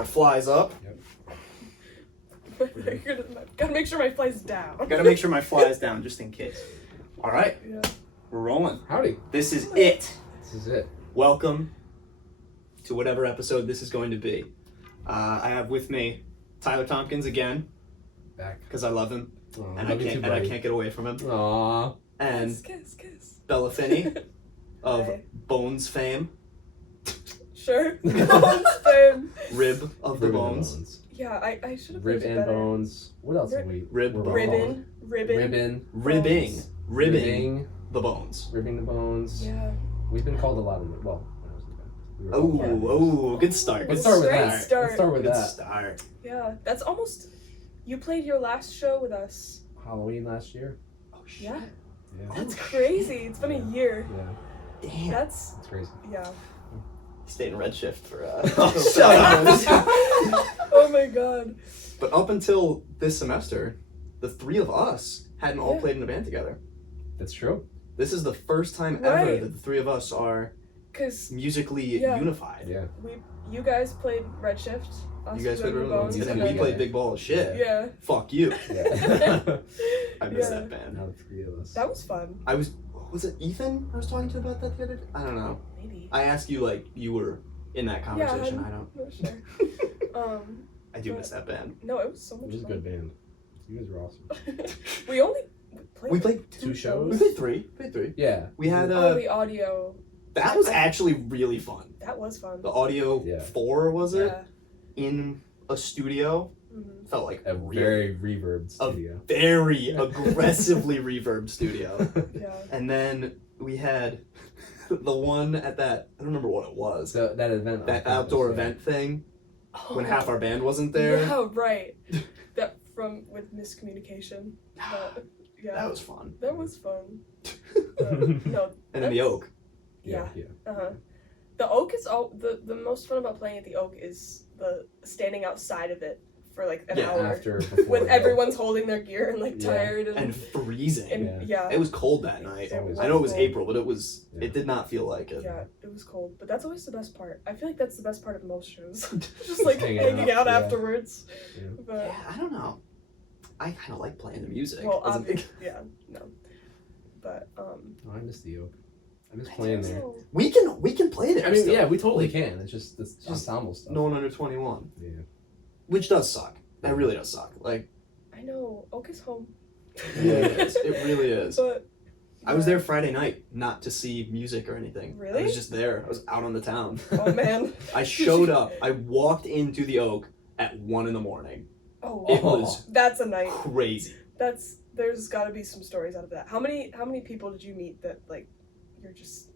my flies up. Gotta make sure my fly's down. Gotta make sure my fly's down just in case. All right. Yeah. We're rolling. Howdy. This is it. This is it. Welcome to whatever episode this is going to be. I have with me Tyler Tompkins again. Back. Because I love him. Aw, and I can't get away from him. Aww. And Kiss. Bella Phinney of Hi. Bones fame. Sure. Bones fame. Rib of the Rib and Bones. Yeah, I should have Rib phrased it and better. bones. What else have we? Rib. we're Ribbon. Ribbon. Ribbing. Ribbing. The bones. Ribbing the bones. Yeah. We've been called a lot of when I was in the band. We were called that. Good start. Let's start with Great that. start. Let's start with Good that. start. Yeah, that's almost. You played your last show with us. Halloween last year. Oh shit. Yeah. Yeah. That's crazy. It's been a year. Yeah. Damn. That's It's crazy. yeah. Stayed in Redshift for Shut up. Oh my god. But up until this semester, the three of us hadn't all Yeah. played in a band together. That's true. This is the first time ever Right. that the three of us are Cause musically Yeah. unified. Yeah. you guys played Redshift. Us You guys played Ribbon Ribbon Bones, and then we Yeah. played Big Ball of Shit. Yeah. Fuck you. Yeah. I miss Yeah. that band. Now the three of us. That was fun. Was it Ethan I was talking to about that the other day? I don't know. Maybe. I asked you like you were in that conversation. I don't. No, sure. I do miss that band. No, it was so much It was a fun. good band. You guys were awesome. we only played, We like, played two We shows? played three. Yeah. We had the audio. that was actually really fun. That was fun. The audio Yeah. 4 was it? Yeah. In a studio. Mhm. Felt like A very reverb studio. very aggressively reverb studio. Yeah. And then we had the one at that, I don't remember what it was, So that event. that on campus, outdoor yeah. event thing when Oh. half our band wasn't there. Yeah, right. That with miscommunication. But, yeah. That was fun. That was fun. No. And then the Oak. Yeah. Yeah. Uh-huh. The Oak is all the most fun about playing at the Oak is the standing outside of it for like an Yeah, hour Before, when yeah. everyone's holding their gear and like Yeah. tired And freezing. and Yeah. yeah. It was cold that night. It was I know it was cold. April, but it was. Yeah. It did not feel like it. Yeah, it was cold, but that's always the best part. I feel like that's the best part of most shows. Just like Hanging hanging out out, yeah. afterwards. Yeah. But Yeah, I don't know. I kind of like playing the music. well, As a big- yeah, no. But Oh, I miss the Oak. I miss playing there. so- we can play there. I mean, still. yeah, we totally can. It's just the ensemble stuff. No one under 21, Yeah. which does suck. That really does suck. Like, I know Oak is home. yeah, it really is. But I was yeah. there Friday night, not to see music or anything. I Really? was just there. I was out on the town. Oh man. I showed up. I walked into the Oak at 1 a.m. Oh, It Oh. was that's a night. crazy. There's got to be some stories out of that. How many people did you meet that like you're just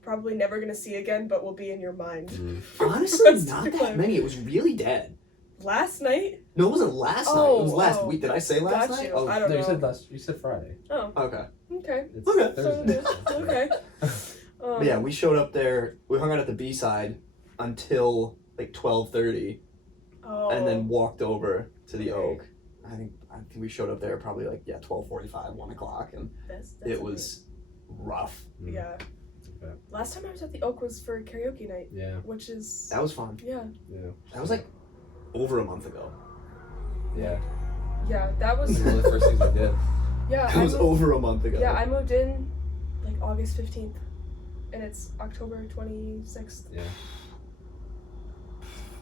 probably never gonna see again, but will be in your mind? Honestly, Rest not of your that life. many. It was really dead. Last night? No, it wasn't last night. It was last Oh. week. Did I say last Got night? you. Oh, I don't No, know. you said Friday. Oh, okay. okay. It's Okay. So Thursday. it is. Okay. But yeah, we showed up there. We hung out at the B side until like 12:30, Oh. and then walked over to the Okay. Oak. I think we showed up there probably like 12:45, 1 o'clock, and That's it was rough. Mm. Yeah. Okay. Last time I was at the Oak was for karaoke night, Yeah. which is That was fun. yeah. Yeah. That was like over a month ago. Yeah. Yeah, that It was was one of the first things we did. yeah. That was over a month ago. Yeah, I moved in like August 15th, and it's October 26th. Yeah.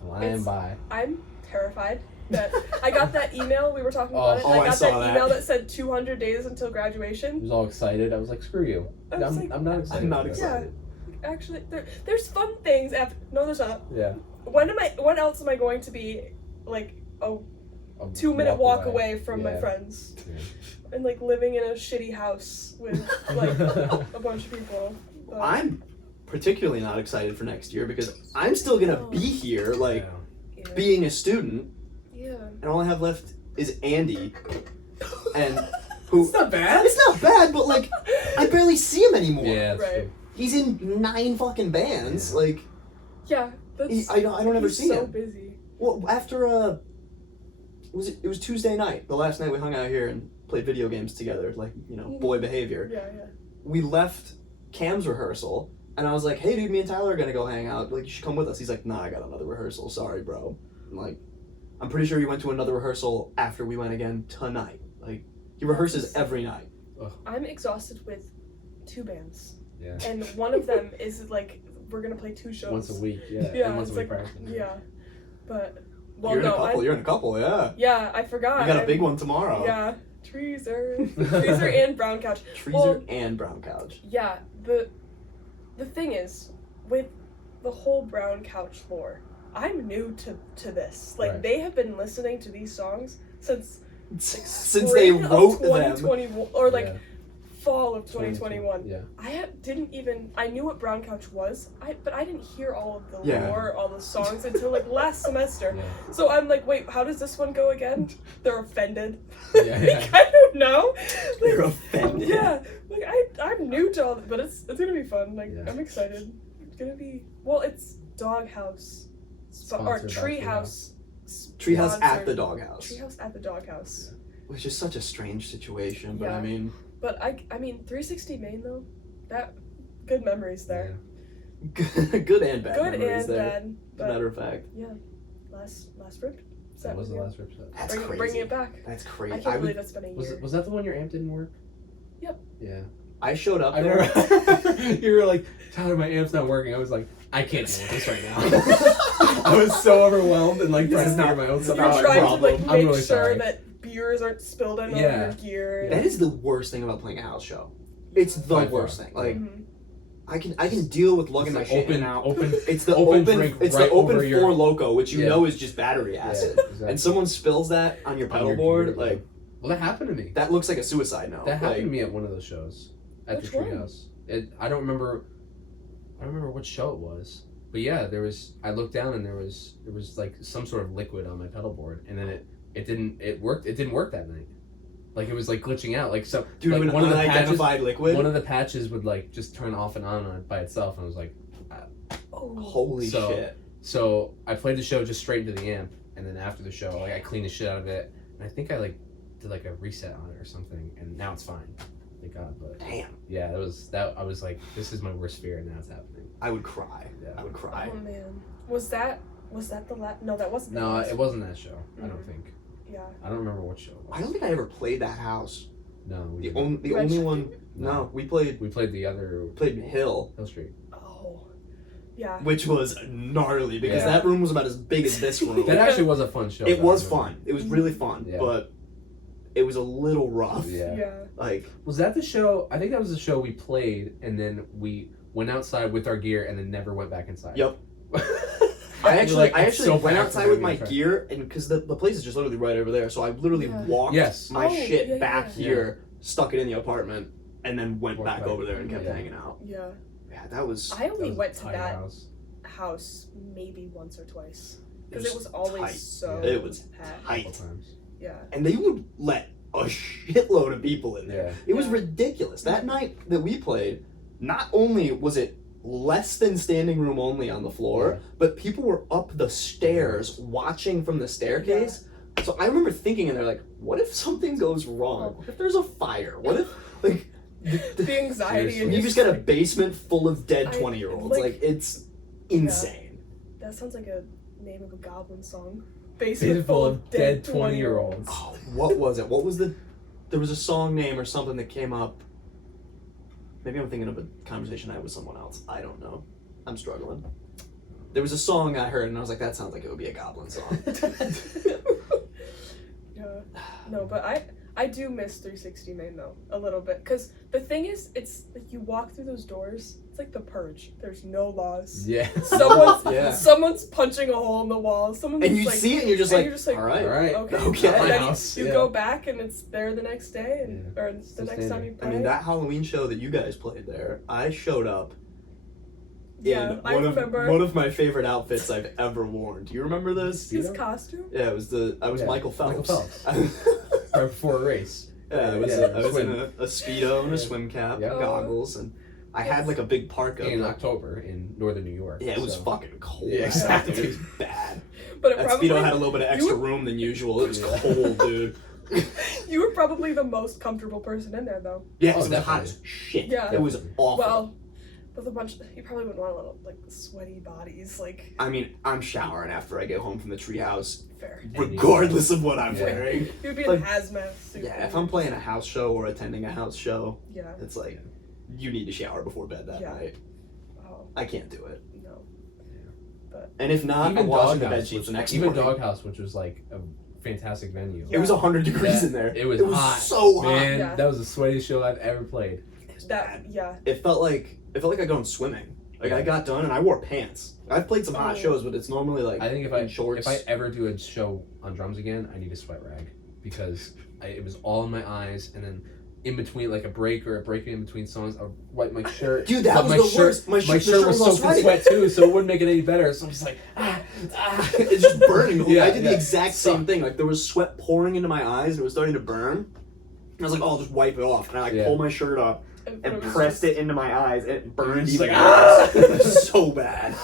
Flying It's- by. I'm terrified that I got that email. We were talking about it. Oh, I I got saw that that. email that said 200 days until I graduation. was all excited. I was like, screw you. I was I'm, like, I'm not excited. I'm not about it. excited. Actually, there's fun things after. No, there's not. Yeah. When else am I going to be like a A 2-minute walk away from my Yeah. friends Yeah. and like living in a shitty house with like a bunch of people? But, I'm particularly not excited for next year because I'm still gonna Oh. be here, like Yeah. yeah. being a student, Yeah. and all I have left is Andy, and who. It's not bad. It's not bad, but like I barely see him anymore. Yeah, that's Right. true. He's in 9 fucking bands. Yeah. Like Yeah. That's, I don't ever he's see so him. busy. Well, after it was Tuesday night, the last night we hung out here and played video games together, like boy behavior. Yeah, yeah. We left Cam's rehearsal, and I was like, "Hey, dude, me and Tyler are gonna go hang out. Like, you should come with us." He's like, "Nah, I got another rehearsal. Sorry, bro." Like, I'm pretty sure he went to another rehearsal after we went again tonight. Like, he rehearses every night. I'm exhausted with 2 bands. Yeah. And one of them is like, we're gonna play 2 shows. Once a week, yeah. Yeah, And once it's a week like, practice. yeah. But, well, You're in no, a couple. You're in a couple. Yeah. Yeah, I forgot. You got a big one tomorrow. Yeah. Treaser and Brown Couch. Treaser and Brown Couch. Yeah, the thing is, with the whole Brown Couch lore, I'm new to this. Like, Right. they have been listening to these songs since Since they spring of wrote them. 2021, or like Yeah. fall of 2021. Yeah. I knew what Brown Couch was, but I didn't hear all of the Yeah. lore, all the songs until like last semester. Yeah. So I'm like, wait, how does this one go again? They're offended. Yeah, yeah. Like, I don't know. They're Like, offended. yeah, like I'm new to all this, but it's gonna be fun. Like, Yeah. I'm excited. It's gonna be, well, it's Doghouse, or Sponsored by Treehouse. Treehouse at sponsored- the Doghouse. Treehouse at the Doghouse. Which is such a strange situation, but Yeah. I mean, But I mean, 360 Main though, that good memories there. good and bad Good memories and there. bad. As a But matter of fact, last rip. That was the last rip set. that's crazy. Bringing it back. That's I crazy. can't believe it's been a year. Was that the one your amp didn't work? Yep. Yeah. I showed up I there. remember you were like, Tyler, my amp's not working. I was like, I can't deal with this right now. I was so overwhelmed and like trying to figure my own stuff You're out. trying to problem. like I'm make really sure sorry. that beers aren't spilled on Yeah. your gear. That is the worst thing about playing a house show. It's the By far. worst thing. Like, Mhm. I can deal with lugging It's my like shit open, in and out. open. It's the open open. drink It's right the open over your- Four Loco, which you Yeah. know is just battery acid. Exactly. And someone spills that on your On pedal your board, gear, like Well, that happened to me. that looks like a suicide note. That happened to Like, me at one of those shows at Which the one? Treehouse. I don't remember what show it was, but yeah, there was. I looked down and there was like some sort of liquid on my pedal board, and then it didn't work that night. Like it was like glitching out. Like so, Dude, like an one of the patches, unidentified liquid. one of the patches would like just turn off and on it by itself, and I was like, Oh. Holy So- shit! so I played the show just straight into the amp, and then after the show, like I cleaned the shit out of it, and I think I like did like a reset on it or something, and now it's fine. Thank God. But Damn, yeah, that was that. I was like, this is my worst fear, and now it's happening. I would cry. Yeah. I would cry. Oh man. Was that the last? No, that wasn't. the No, last it wasn't that show. I don't Mhm. think. Yeah. I don't remember what show it was. I don't think I ever played that house. No, we The didn't. only Red one. No. No, we played the other Hill, Hill Street. Oh. Yeah. which was gnarly because Yeah. that room was about as big as this room. That actually was a fun show. It though, was I remember. fun. It was really fun, Yeah. but it was a little rough. Yeah. Yeah. Like, Was that the show? I think that was the show we played, and then we went outside with our gear, and then never went back inside. Yep. I I actually so went bad outside for with my being gear, and because the place is just literally right over there, so I literally Yeah. walked Yes. my Oh, shit yeah, back yeah. here, stuck it in the apartment, and then went Walked back back. over there and kept Yeah. hanging out. Yeah. Yeah, that was. I only was went a to tight that house. house maybe once or twice It because was it was always tight. so. Yeah. It was packed. A couple tight, times. Yeah. and they would let a shitload of people in there. Yeah. It was Yeah. ridiculous. That night that we played, not only was it less than standing room only on the floor, but people were up the stairs watching from the staircase. So I remember thinking in there, like, what if something goes wrong? What if there's a fire? What if, like, The anxiety Seriously. and you just got a basement full of dead I- 20-year-olds. like- Like, it's insane. That sounds like a name of a goblin song. Basement full of dead 20-year-olds. Oh, what was it? What was there was a song name or something that came up. Maybe I'm thinking of a conversation I had with someone else. I don't know. I'm struggling. There was a song I heard and I was like, that sounds like it would be a goblin song. Yeah. No, but I do miss 360 Main though a little bit because the thing is, it's like you walk through those doors. It's like the Purge. There's no laws. Yeah. Yeah. Someone's punching a hole in the wall. Someone's And you like, see it and you're just like, all right. All right. okay. Okay. And then House, you yeah. go back and it's there the next day, and or the Still next time standing. you I play. mean, that Halloween show that you guys played there, I showed up yeah, in I remember one of my favorite outfits I've ever worn. Do you remember this? his costume. Yeah, it was I was Yeah, Michael Phelps. Michael Right before a race. Yeah, I was swim. in a Speedo and a Yeah. swim cap, Yeah. goggles, and I had like a big parka. In but- October in northern New York. Yeah, it was so. fucking cold. Yeah, exactly. It was bad. But it That probably Speedo had a little bit of extra you- room than usual. It was Yeah. cold, dude. You were probably the most comfortable person in there though. Yeah, 'cause Oh, it was hot definitely. as shit. Yeah. It was awful. Well, with a bunch. You probably wouldn't want a little like sweaty bodies. Like I mean, I'm showering after I get home from the treehouse, fair. regardless of what I'm Yeah. wearing. You would be in Like, hazmat suit. Yeah, if I'm playing a house show or attending a house show, Yeah. it's like you need to shower before bed that Yeah. night. Oh I can't do it. no. And if not, I'm washing the bed sheets the next Even morning. Doghouse, which was like a fantastic venue. It was 100 degrees Yeah, in there. it was hot. so hot. Man, Yeah. that was the sweatiest show I've ever played. That yeah. It felt like I'd gone swimming. Like I Yeah. got done and I wore pants. I've played some hot Oh. shows, but it's normally like I think in shorts. if I ever do a show on drums again, I need a sweat rag because it was all in my eyes, and then in between like a break in between songs, I'd wipe my shirt. Dude, that but was my the shirt, worst. My My shirt shirt was all soaked in sweaty. sweat too, so it wouldn't make it any better. So I'm just like, It's just burning. Yeah, I did the yeah. exact same Sucked. thing. Like there was sweat pouring into my eyes and it was starting to burn. And I was like, oh, I'll just wipe it off. And I Yeah. pulled my shirt up and it was pressed just- it into my eyes and it burned Just even like, worse. ah! It was so bad.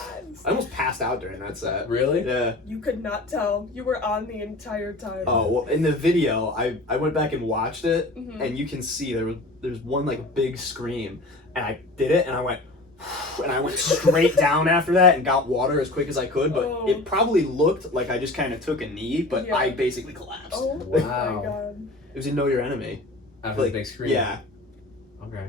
I almost passed out during that set. really? Yeah. You could not tell. You were on the entire time. Oh, well, in the video, I went back and watched it, Mhm. and you can see there's one like big scream, and I did it, and I went straight down after that and got water as quick as I could, but Oh. it probably looked like I just kind of took a knee, but Yeah. I basically collapsed. Oh Wow. my god. It was in Know Your Enemy. After Like, the big screen. Yeah. Okay.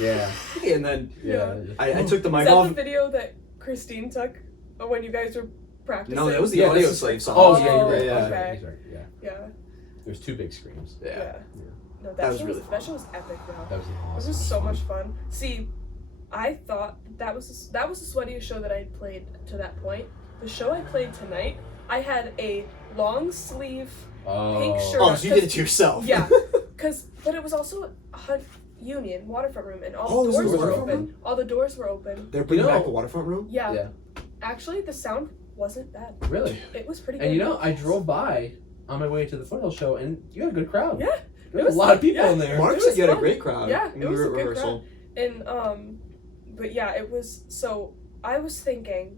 Yeah. And then Yeah. I took the Is mic that off. the video that Christine took when you guys were practicing? No, that was the Yeah, Audio this is- Slave song. Oh, yeah, you're right. Yeah. He's right. He's right. Yeah. Yeah. There's two big screams. Yeah. No, That was show really that show was epic though. That was awesome. This was so much fun. See, I thought that was the sweatiest show that I'd played to that point. The show I played tonight, I had a long sleeve pink shirt. Oh, so you did it to yourself. Yeah, but it was also Union waterfront room, and all Oh, the was it doors the were waterfront open. room? All the doors were open. They're bringing You know- back the waterfront room? Yeah. Yeah. Actually, the sound wasn't bad. Really? It was pretty good. And you know, I drove by on my way to the Foothill show, and you had a good crowd. Yeah. There It was was a lot of like- people yeah. in there. Mark It said was you had a fun. great crowd. Yeah, when it we was were a at good rehearsal. And but yeah, it was so I was thinking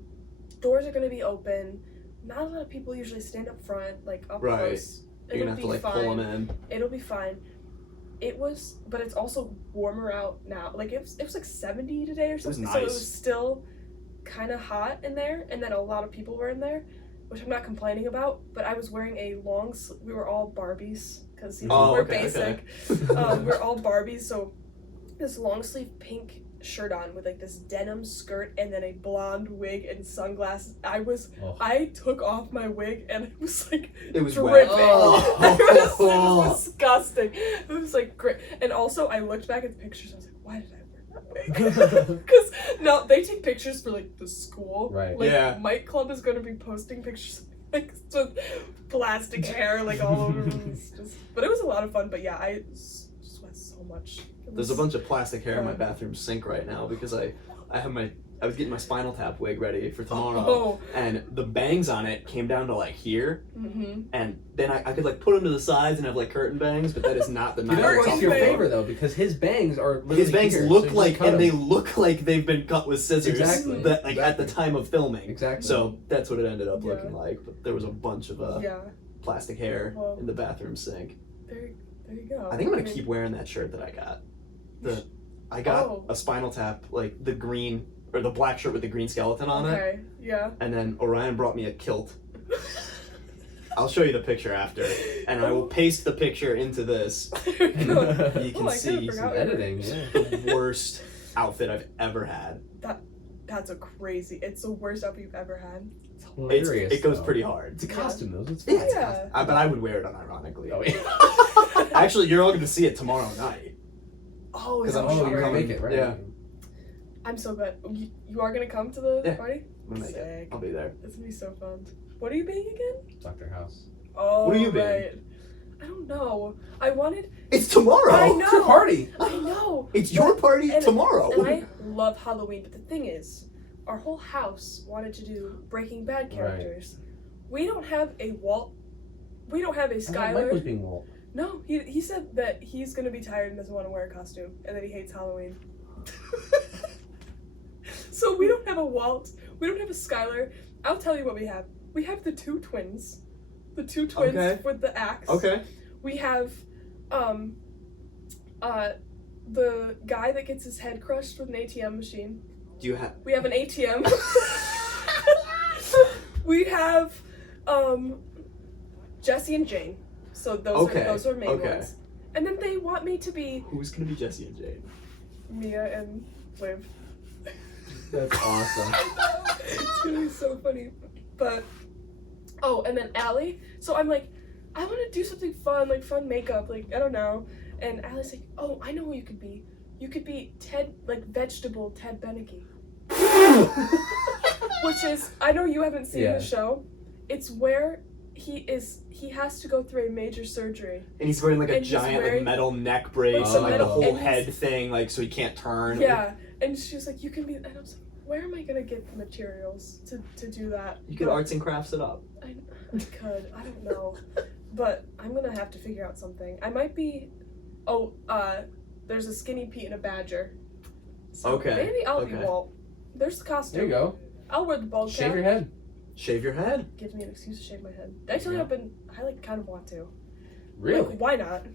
doors are gonna be open. Not a lot of people usually stand up front, like up Right. close. You're gonna have to like pull them in. It'll be fine. It was, but it's also warmer out now. Like it was like 70 today or was something. So it nice. was still kind of hot in there, and then a lot of people were in there, which I'm not complaining about. But I was wearing a long. We were all Barbies because Oh, we're okay, basic. We're all Barbies, so this long sleeve pink shirt on with like this denim skirt and then a blonde wig and sunglasses. Oh. I took off my wig and it was like It was dripping. wet. It was disgusting. It was like great. And also I looked back at the pictures. I was like, why did I wear that wig? Because no, they take pictures for like the school. Right. Like Yeah. Mike Club is going to be posting pictures like with plastic hair like all over. But it was a lot of fun. But yeah, I sweat so much. There's a bunch of plastic hair in my bathroom sink right now because I was getting my Spinal Tap wig ready for tomorrow, Oh. and the bangs on it came down to like here, Mm-hmm. and then I could like put them to the sides and have like curtain bangs, but that is not the You knife. know, it Curtain works your bang. favor though, because his bangs are literally His bangs here, look so you like, just cut and they them. look like they've been cut with scissors. Exactly. That like at the time of filming. Exactly. So that's what it ended up Yeah. looking like. But there was a bunch of Yeah. plastic hair Well. in the bathroom sink. There you go. I think I'm gonna keep wearing that shirt that I got. I got Oh. a Spinal Tap, like the green or the black shirt with the green skeleton on it, Okay. Yeah. and then Orion brought me a kilt. I'll show you the picture after, and I will paste the picture into this. There you go. You can Oh, I see kinda Some forgot. editing. Yeah. the worst outfit I've ever had. That's a crazy. It's the worst outfit you've ever had. It's hilarious. It goes though. pretty hard. It's a costume though. So it's Yeah, fine. it's Yeah. awesome. But I would wear it unironically. Oh, yeah. Actually, you're all going to see it tomorrow night. Oh, 'Cause yeah, I'm Oh, sure you're gonna coming. make it, right? Yeah. I'm so glad. You are gonna come to the Yeah. party? I'm gonna make it. Sick. I'll be there. It's gonna be so fun. What are you being again? Dr. House. Oh, What are you being? right. I don't know. I wanted. It's tomorrow. I It's your know. party. I know. It's your party And- tomorrow. And I love Halloween, but the thing is, our whole house wanted to do Breaking Bad characters. We don't have a Walt. We don't have a I thought Mike was Skylar. being Walt. No, he said that he's gonna be tired and doesn't want to wear a costume, and that he hates Halloween. So we don't have a Walt. We don't have a Skylar. I'll tell you what we have. We have the two twins. The two twins Okay. with the axe. Okay. We have the guy that gets his head crushed with an ATM machine. Do you have? We have an ATM. We have Jesse and Jane. So those are main ones. And then they want me to be Who's gonna be Jesse and Jane? Mia and Liv. That's awesome. It's gonna be so funny. But and then Allie. So I'm like, I want to do something fun, like fun makeup, like I don't know. And Allie's like, oh, I know who you could be. You could be Ted, like vegetable Ted Beneke. Which is, I know you haven't seen the show. It's where he has to go through a major surgery. And he's wearing like a giant like metal neck brace and like the whole head thing, like so he can't turn. Yeah, and she was like, you can be, and I was like, where am I gonna get the materials to do that? You could arts and crafts it up. I could, I don't know. But I'm gonna have to figure out something. I might be, there's a skinny Pete and a badger. So maybe I'll be Walt. There's the costume. There you go. I'll wear the bald cap. Shave your head. Shave your head. Gives me an excuse to shave my head. Did I tell you I like kind of want to. Really? Like, why not?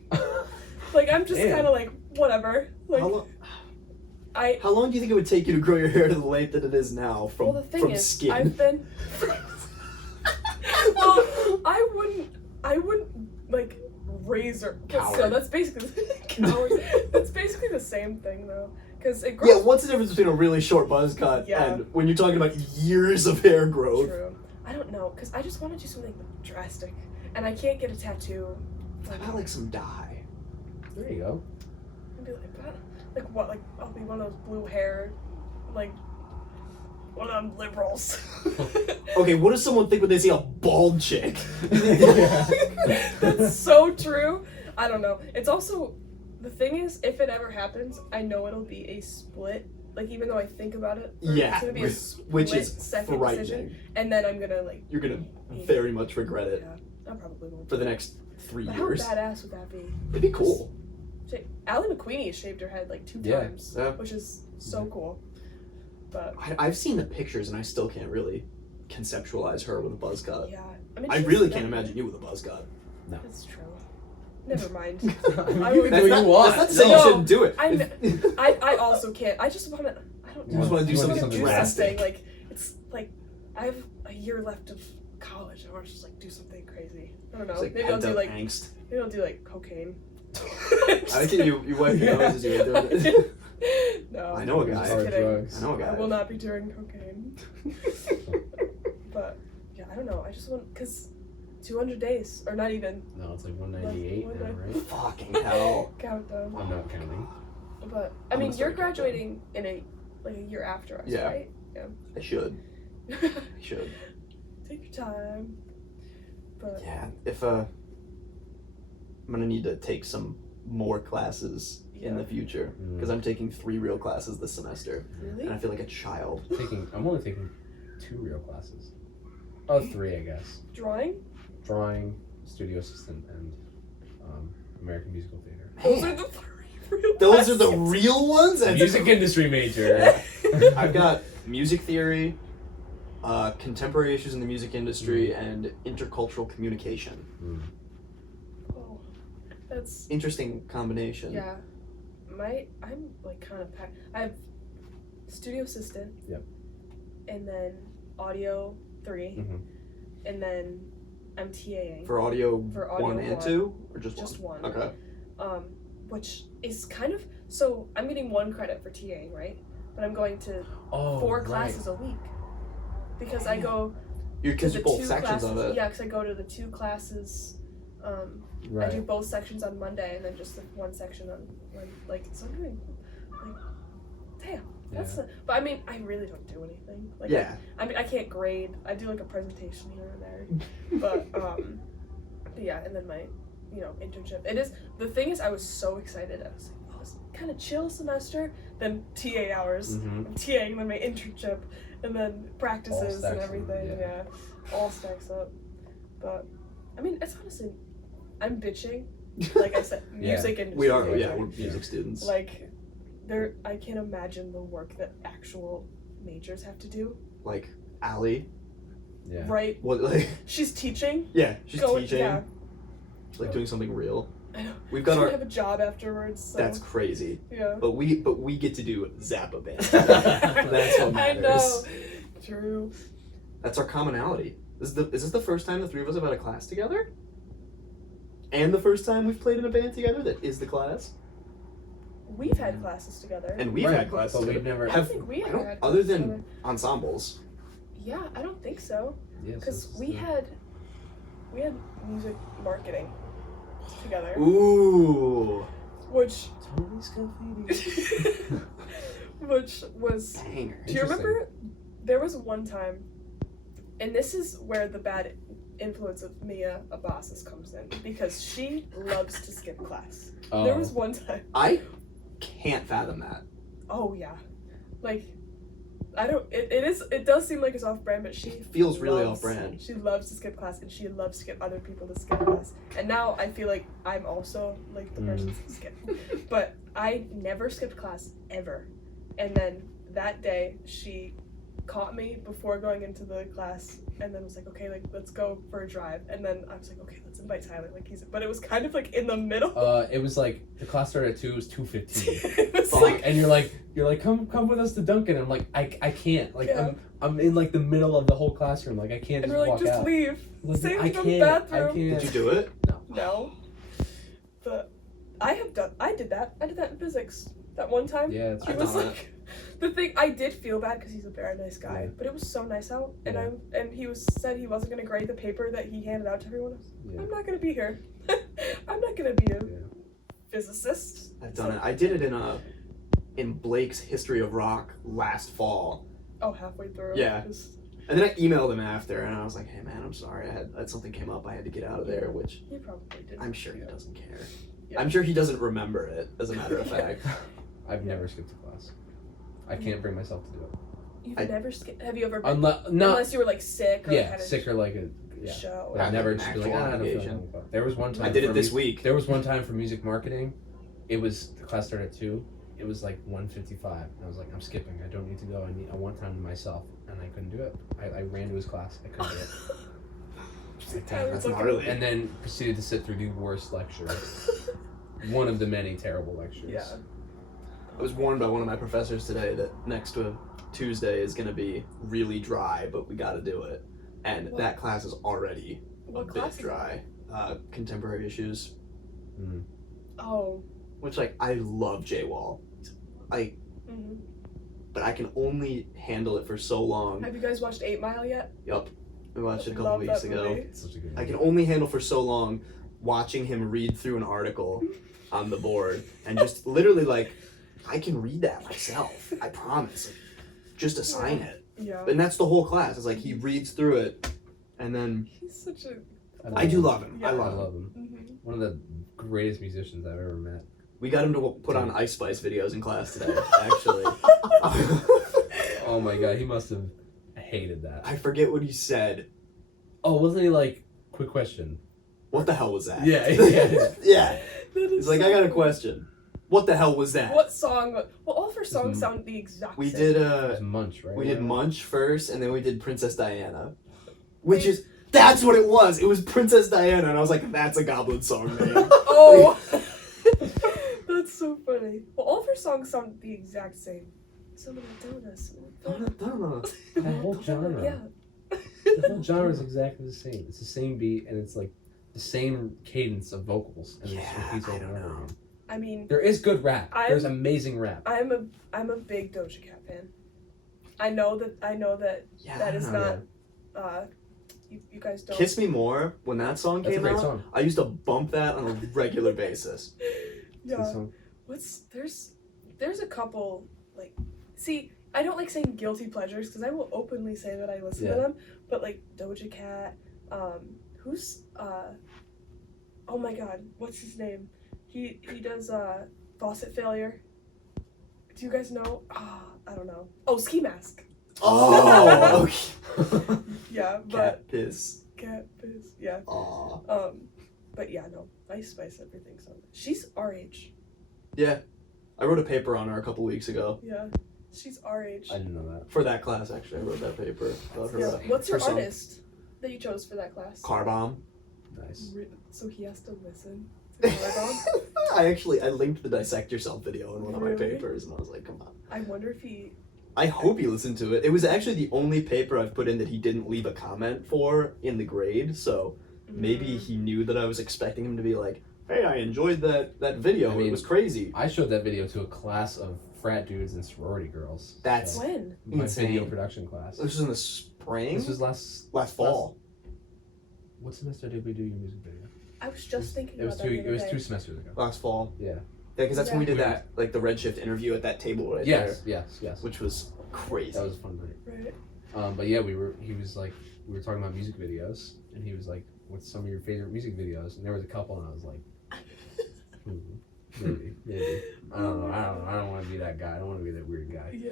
Like I'm just kind of like whatever. Like how long do you think it would take you to grow your hair to the length that it is now from the thing is, skin? I've been. Well, I wouldn't like razor. So that's basically coward. That's basically the same thing though. Cause it grows. Yeah, what's the difference between a really short buzz cut and when you're talking about years of hair growth? True. I don't know, cause I just want to do something drastic, and I can't get a tattoo. How about like some dye? There you go. I'd be like what? Like I'll be one of those blue hair, like one of them liberals. Okay, what does someone think when they see a bald chick? That's so true. I don't know. It's also. The thing is, if it ever happens, I know it'll be a split. Like, even though I think about it, it's gonna be a split which is second frightening. decision, and then I'm gonna like. You're gonna very much regret it. Yeah, I probably won't. For the next 3 but years. How badass would that be? It'd be cool. Allie McQueenie has shaved her head like 2 times, which is so cool. But I've seen the pictures and I still can't really conceptualize her with a buzz cut. Yeah, I mean, I really can't imagine you with a buzz cut. No. That's true. Never mind. That's not saying you shouldn't do it. I also can't. I just want to. I don't. You just want to do something drastic. Like it's like I have a year left of college. I want to just like do something crazy. I don't know. Like maybe I'll do like angst. Maybe I'll do like cocaine. I think you wipe your nose as you're doing it. No. I know a guy. Just kidding. I know a guy. I will not be doing cocaine. But yeah, I don't know. I just want 200 days, or not even. No, it's like 198 now, right? Fucking hell. Countdown. I'm not counting. But I mean, you're graduating in a year after us, right? Yeah. I should. Take your time. But yeah, if I'm gonna need to take some more classes in the future because I'm taking 3 real classes this semester. Really? And I feel like a child. I'm only taking 2 real classes. Oh, 3, I guess. Drawing, studio assistant, and American Musical Theater. Those are the 3 real Those classes. are the real ones? Music industry major. I've got music theory, contemporary issues in the music industry, and intercultural communication. Oh, that's interesting combination. Yeah, I'm like kind of packed. I have studio assistant. Yep. And then audio 3, and then I'm TAing for audio 1 and 2, or just 1? Okay. Which is kind of so I'm getting 1 credit for TAing, right? But I'm going to 4 classes a week because I go. Because you both sections classes, of it. Yeah, because I go to the 2 classes. I do both sections on Monday and then just the 1 section on so I'm doing damn. But I mean, I really don't do anything. Like, I mean, I can't grade. I do like a presentation here and there, but yeah, and then my, internship. The thing is, I was so excited. I was like, oh, it's kind of chill semester. Then TA hours, I'm TAing, then my internship, and then practices and everything. Yeah, all stacks up. But I mean, it's honestly, I'm bitching. Like I said, music industry. We are, we're music students. Like. I can't imagine the work that actual majors have to do. Like Allie. Yeah. Right? What, like? She's teaching. Yeah, she's teaching. Yeah. She's like doing something real. I know. We've got Should our. have a job afterwards. So. That's crazy. Yeah. But we get to do Zappa band. That's what matters. I know. True. That's our commonality. Is this the first time the three of us have had a class together? And the first time we've played in a band together that is the class? We've had classes together. And we've had classes but together. we've never. I don't think we ever had other classes than together. ensembles. Yeah, I don't think so. Yes, Because we had music marketing together. Ooh. Which Totally Scafidi. which was Banger. do you remember there was one time, and this is where the bad influence of Mia Abbasis comes in, because she loves to skip class. Oh. There was one time. I can't fathom that. Oh yeah. Like I don't it does seem like it's off brand, but she Feels really loves- off-brand. She loves to skip class, and she loves to get other people to skip class. And now I feel like I'm also like the person to skip. But I never skipped class ever. And then that day she caught me before going into the class, and then was like, okay, like let's go for a drive. And then I was like, okay, let's invite Tyler, like but it was kind of like in the middle. It was like the class started at 2. It was 2:15. It was Fuck. like And you're like, come with us to Duncan. I'm like, I can't. Like Yeah. I'm in like the middle of the whole classroom. Like I can't and just we're like, walk just out. leave. Like, Save I the can't. bathroom. I can't. Did you do it? No. But I did that in physics that one time. Yeah, it's He I've was done like, the thing, I did feel bad because he's a very nice guy, Yeah. but it was so nice out, and Yeah. he said he wasn't gonna grade the paper that he handed out to everyone. Yeah. I'm not gonna be here. I'm not gonna be a Yeah. physicist. I've done it. I did it in Blake's History of Rock last fall. Oh, halfway through. Yeah. Just- And then I emailed him after, and I was like, "Hey man, I'm sorry. I had something came up. I had to get out of there." Which He probably did. I'm sure he doesn't care. Yeah. I'm sure he doesn't remember it. As a matter of Yeah. fact, I've never skipped a class. I can't bring myself to do it. You've I- never skipped. Have you ever been? Unless you were like sick or yeah, had a sick or like a show. I've Not never an just be like, actual I don't feel obligation. like it. There was one time. I did for it this week. There was one time for music marketing. It was the class started at 2. It was like 1:55. And I was like, I'm skipping. I don't need to go. I want time to myself, and I couldn't do it. I ran to his class. I couldn't do it. That's gnarly. And then proceeded to sit through the worst lecture. One of the many terrible lectures. Yeah. I was warned by one of my professors today that next to Tuesday is going to be really dry, but we got to do it. And What? that class is already What a bit class is it? dry. Contemporary issues, Mm. Oh. which like I love J-Wall, Mm-hmm. but I can only handle it for so long. Have you guys watched 8 Mile yet? Yup, I watched it a couple Love weeks that ago. movie. It's such a good I movie. can only handle for so long watching him read through an article on the board and just literally like, I can read that myself. I promise. Like, just assign it. Yeah. And that's the whole class. It's like he reads through it, and then He's such a. I do love him. I Yeah. love him. him. Mm-hmm. One of the greatest musicians I've ever met. We got him to put on Ice Spice videos in class today. Actually, Oh my god, he must have hated that. I forget what he said. Oh, wasn't he like, quick question? What the hell was that? Yeah, yeah. Yeah. That He's is like, so I got a cool. question. What the hell was that? What song? Well, all of her songs Mhm. sound the exact We same. did It was Munch, right? we did Munch first, and then we did Princess Diana, which is that's what it was. It was Princess Diana, and I was like, that's a Goblin song name. Oh. That's so funny. Well, all of her songs sound the exact same. Some of the donuts. That whole genre. Yeah. The whole genre is exactly the same. It's the same beat, and it's like the same cadence of vocals, and it just Yeah, repeats I over and don't over know. again. I mean, There is good rap. I'm- There's amazing rap. I'm a big Doja Cat fan. I know that Yeah, that I is don't know. not. You guys don't. Kiss Me More, when that song That's a came great out, song. I used to bump that on a regular basis. It's a good Yeah. song. There's a couple like, see, I don't like saying guilty pleasures because I will openly say that I listen Yeah. to them, but like Doja Cat, who's oh my god, what's his name? He does Faucet Failure. Do you guys know? I don't know. Oh, Ski Mask. Oh, okay. Yeah, but Cat piss. Cat Piss. Yeah. Aw. But yeah, no, Ice Spice everything. So she's our age. Yeah. I wrote a paper on her a couple weeks ago. Yeah, she's our age. I didn't know that. For that class, actually, I wrote that paper about her. Yeah. What's your her song. artist that you chose for that class? Car Bomb. Nice. So he has to listen I linked the Dissect Yourself video in one of my Really? papers, and I was like, come on. I wonder if he. I hope he listened to it. It was actually the only paper I've put in that he didn't leave a comment for in the grade, so maybe he knew that I was expecting him to be like, hey, I enjoyed that video. I mean, it was crazy. I showed that video to a class of frat dudes and sorority girls. That's When? my insane. video production class. This was in the spring? This was last fall. What semester did we do your music video? I was just thinking It was about that. it was 2 semesters ago. Last fall. Yeah. Yeah, because that's when we did Yeah. that, like the Redshift interview at that table right Yes, there. yes. Which was crazy. That was a fun night. Right. But yeah, he was like, we were talking about music videos, and he was like, what's some of your favorite music videos? And there was a couple, and I was like, maybe. I don't know. I don't want to be that guy. I don't want to be that weird guy. Yeah.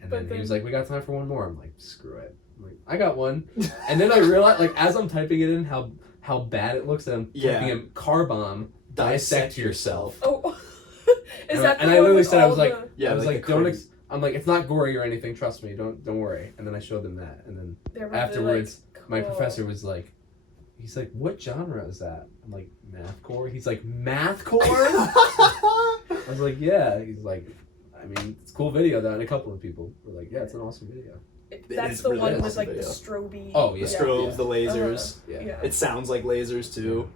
And But then he was then- like, we got time for one more. I'm like, screw it. I'm like, I got one. And then I realized, like, as I'm typing it in, how bad it looks that I'm typing in car bomb, dissect yourself. Oh. Is And that and the I one literally with said, I all was like, the- Yeah, I was like like, the don't. crazy- I'm like, it's not gory or anything. Trust me. Don't worry. And then I showed them that, and then They're really, afterwards, like, my cool. professor was like, he's like, what genre is that? I'm like, mathcore. He's like, mathcore. I was like, yeah. He's like, I mean, it's a cool video though, and a couple of people were like, yeah, it's an awesome video. That's is the really one awesome with like video. the strobe. Oh, The yeah. strobes, the lasers. Yeah. It sounds like lasers too.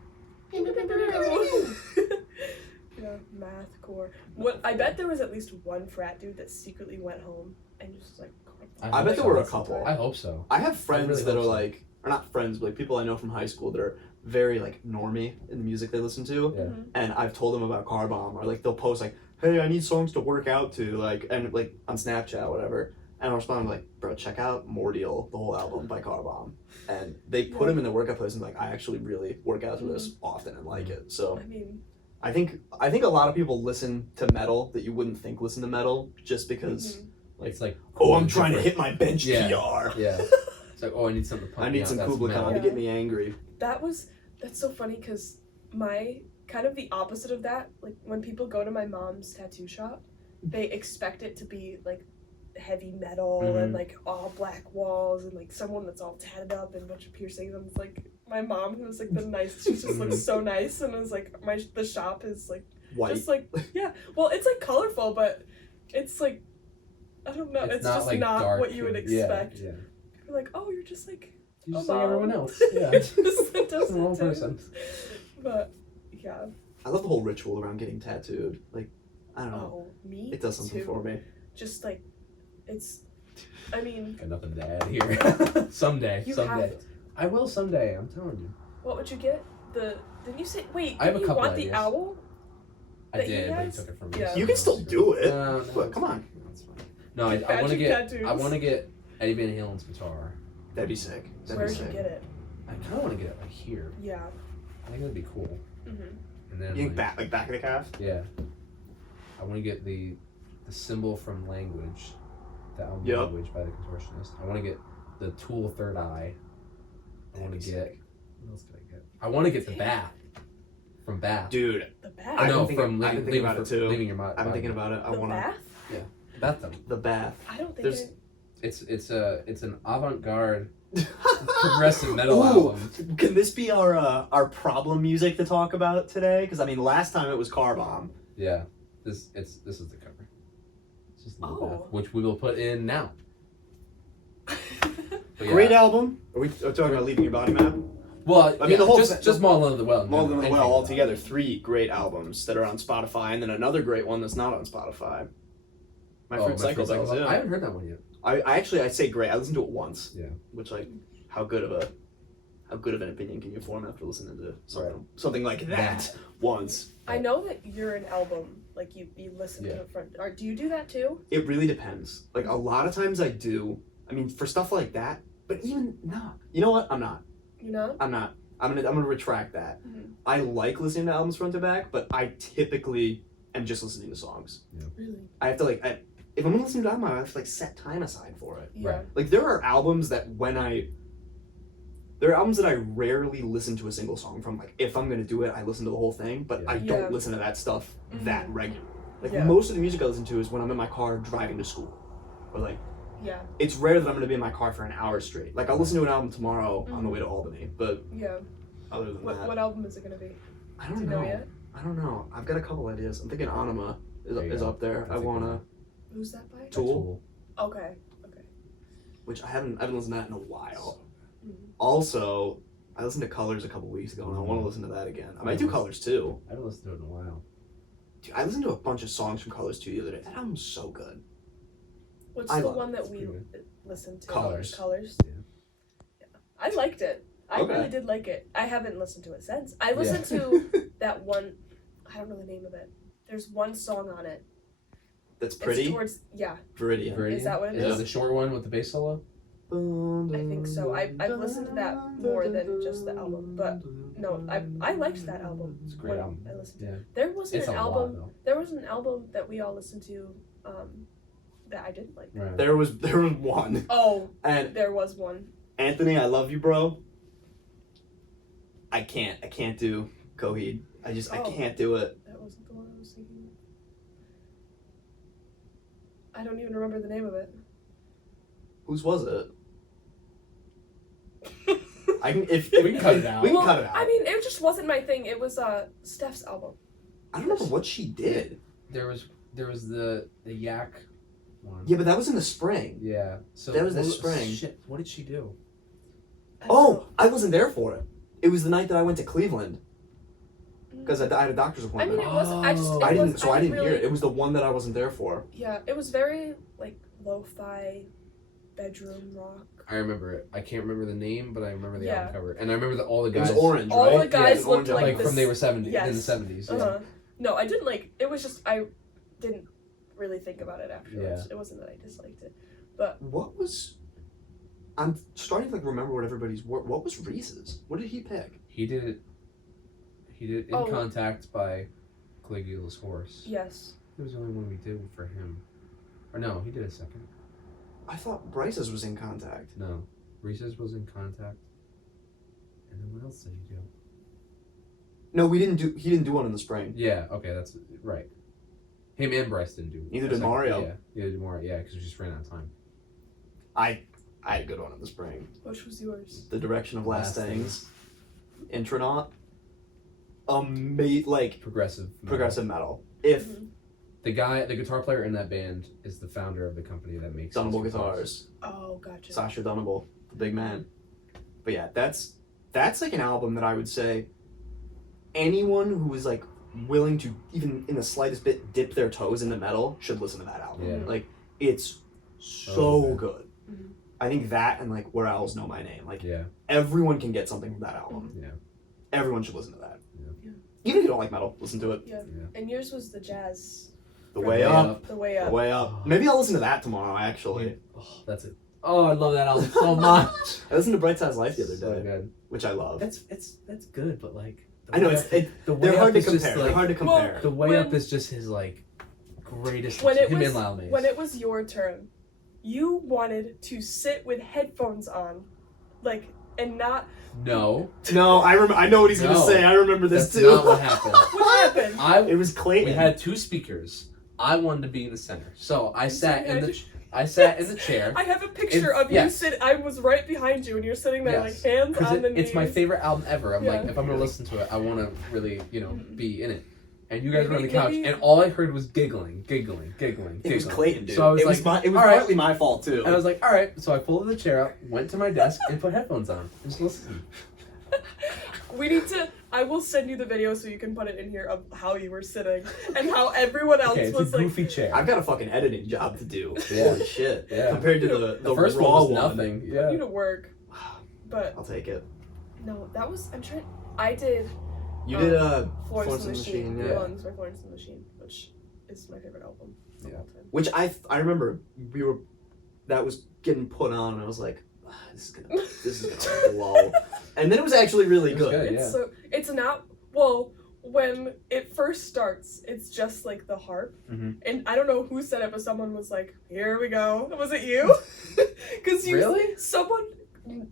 Yeah, math core. What? I bet there was at least one frat dude that secretly went home and just was like. I bet there were a couple. I hope so. I have friends really that are hope so. like, or not friends, but like people I know from high school that are very like normie in the music they listen to. Yeah. And I've told them about Car Bomb, or like they'll post like, hey, I need songs to work out to, like, and like on Snapchat or whatever. And I'll respond like, bro, check out Mordial, the whole album by Car Bomb. And they put them in the workout playlist and like, I actually really work out to this often and like it. So I mean, I think a lot of people listen to metal that you wouldn't think listen to metal just because Like, it's like, oh, I'm trying to hit my bench Yeah. PR. Yeah. It's like, oh, I need something to pump I me need out. some That's Kubla Khan metal. to get me angry. that's so funny because my kind of the opposite of that. Like when people go to my mom's tattoo shop, they expect it to be like heavy metal and like all black walls and like someone that's all tatted up and a bunch of piercings. And it's like my mom, who's like the nice, she just looks so nice, and it was like the shop is like White. just like well, it's like colorful, but it's like I don't know, it's not just like not dark what you would and- expect. Yeah. You're like, oh, you're just like You're just a like mom. everyone else. Yeah. It doesn't Just a normal person. But yeah. I love the whole ritual around getting tattooed. Like, I don't know. Oh, me It does something too. for me. Just like it's I mean, Got nothing to add here. Someday. you Someday. have I will someday, I'm telling you. what would you get? Didn't you say wait, I have didn't a you couple want ideas. the owl? I That he did, but he has? took it from me. Yeah. so You can no, still it's do good. it. No, Look, come on. That's fine. No, I want to Magic get. tattoos. I want to get Eddie Van Halen's guitar. That'd be sick. That'd Where'd be you sick. get it? I kind of want to get it like here. Yeah. I think that'd be cool. Mm-hmm. And then You think like, back of the calf? yeah, I want to get the symbol from Language, the album Yep. Language by the Contortionist. I want to get the Tool Third Eye. I want to get. What else could I get? I want to get the Bath from Bath. Dude, The I bath. I know been thinking- from I've been leaving, thinking about it too. leaving your I've been thinking about it. I The want to. bath? Bathtub. The bath. I don't think There's- It's an avant-garde progressive metal Ooh, album. can this be our problem music to talk about today? Because I mean, last time it was Car Bomb. Yeah, this is the cover. It's just a little Oh. bath, which we will put in now. But Great yeah. album. Are we talking about Leaving Your Body Map? Well, I mean, the whole just Maul Under the Well. More Than the Anything Well about altogether. 3 great albums that are on Spotify, and then another great one that's not on Spotify. My Fruit Cycle Bells. I Yeah. haven't heard that one yet. I say great. I listened to it once. Yeah. Which like, how good of an opinion can you form after listening to something like that once? I know that you're an album, like you listen to Yeah. the front. Or do you do that too? It really depends. Like a lot of times I do. I mean, for stuff like that. But even not. You know what? I'm not. You know? I'm not. I'm gonna retract that. Mhm. I like listening to albums front to back, but I typically am just listening to songs. Really? I have to like, if I'm gonna listen to an album, I have to like set time aside for it. Yeah. Like there are albums that I rarely listen to a single song from. Like if I'm gonna do it, I listen to the whole thing, but I Yeah. don't listen to that stuff that regular. Like Yeah. most of the music I listen to is when I'm in my car driving to school, or like Yeah. it's rare that I'm gonna be in my car for an hour straight. Like I'll listen to an album tomorrow on the way to Albany, but Yeah. other than that, What album is it gonna be? I don't Do you know yet? I don't know. I've got a couple ideas. I'm thinking Anima There you is go. up there. That's I a good wanna one. Who's that by? Tool, Okay. which I haven't listened to that in a while. Mhm. Also, I listened to Colors a couple weeks ago, and I want to listen to that again. I might do Colors too. I haven't listened to it in a while. Dude, I listened to a bunch of songs from Colors too the other day. That album's so good. What's I the love one that It's we pretty listened to? Colors. Colors. Yeah. I liked it. I Okay. really did like it. I haven't listened to it since. I listened to that one. I don't know the name of it. There's one song on it. That's It's pretty. towards Viridian. Viridian? Is that what it Is is? that the short one with the bass solo? I think so. I've listened to that more than just the album, but no, I liked that album. It's a great when album. I listened to Yeah. There wasn't It's an a album. lot though. There was an album that we all listened to that I didn't like. Right. There was one, Oh, and there was one. Anthony, I love you, bro. I can't do Coheed. I Oh. can't do it. That wasn't the one I was thinking of. I don't even remember the name of it. Whose was it? I can if We can cut it out. We can Well, cut it out. I mean, it just wasn't my thing. It was Steph's album. I don't remember what she did. There was the Yak one. Yeah, but that was in the spring. Yeah. So That was the what- spring. Shit. What did she do? I don't Oh, know. I wasn't there for it. It was the night that I went to Cleveland because I had a doctor's I appointment. mean, it wasn't. I just. Oh. It I didn't. was, So I didn't really, hear it. It was the one that I wasn't there for. Yeah, it was very like lo-fi, bedroom rock. I remember it. I can't remember the name, but I remember the Yeah. album cover, and I remember that all the It guys. was orange, All right? the guys Yeah, it was looked orange like this- from they were 70 yes. in the 70s. Yeah. Uh-huh. No, I didn't like. It was just I didn't really think about it afterwards. It wasn't that I disliked it. What was? I'm starting to remember what everybody's. What was Reese's? What did he pick? He did it. In Oh. Contact by Caligula's Horse. Yes. It was the only one we did for him. Or no, he did a second. I thought Bryce's was In Contact. No, Reese's was In Contact. And then what else did he do? No, we didn't do. He didn't do one in the spring. Yeah, okay, that's right. Him and Bryce didn't do. Neither a did second. Mario. Yeah, neither did Mario. Yeah, because we just ran out of time. I had a good one in the spring. Which was yours? The Direction of Last Last Things. Intronaut. Like Progressive. metal. progressive metal. If Mhm. The guitar player in that band is the founder of the company that makes Dunnable these guitars, Oh, gotcha. Sasha Dunnable, the big man. But yeah, that's like an album that I would say anyone who is like willing to even in the slightest bit dip their toes into metal should listen to that album. Yeah. Like it's so Oh, good. Mhm. I think that and like Where Owls Know My Name. Like Yeah. everyone can get something from that album. Yeah. Everyone should listen to that. Yeah. Yeah. Even if you don't like metal, listen to it. Yeah. Yeah. And yours was the jazz. The From Way the- Up. The way The up. Way Up. Maybe I'll listen to that tomorrow actually. Oh, that's it. Oh, I love that album so much. I listened to Bright Side's Life the other So day, good. which I love. That's good, but like. The I know Way it's Up- it, the Way they're Up hard to is just, compare. like- They're hard to Well, compare. The Way When- Up is just his like greatest. When it him was and Lyle Mays. when it was your turn, you wanted to sit with headphones on, like, and not. No, No, I know what he's gonna No. say. I remember this that's too. not what happened. What happened? It was Clayton. We had two speakers. I wanted to be in the center, so I sat in the Yes. chair. I have a picture It's- of you yes. sitting. I was right behind you, and you're sitting there Yes. like hands Because on the knees. it's my favorite album ever. I'm like, Yeah. if I'm gonna listen to it, I want to really, Mhm. be in it. And you guys were on the Maybe- couch, maybe- and all I heard was giggling. It was Clayton, dude. So I was it was like, it was all right. partly my fault too. And I was like, all right. So I folded the chair up, went to my desk, and put headphones on. Just listen. We need to. I will send you the video so you can put it in here of how you were sitting and how everyone else Okay, it's was a like. goofy chair. I've got a fucking editing job to do. Yeah. Holy shit. Yeah. Compared to the first raw one was nothing. I Yeah. need to work, but I'll take it. no, that was. I'm trying. I did. You did Florence and the Machine. yeah. Ones by Florence and the Machine, which is my favorite album of Yeah. all time. Which I remember that was getting put on and I was like, this is gonna blow. And then it was actually really It was good. good. It's Yeah. so. It's not. Well, when it first starts, it's just like the harp, Mhm. and I don't know who said it, but someone was like, "Here we go." Was it you? Because you. Really? Someone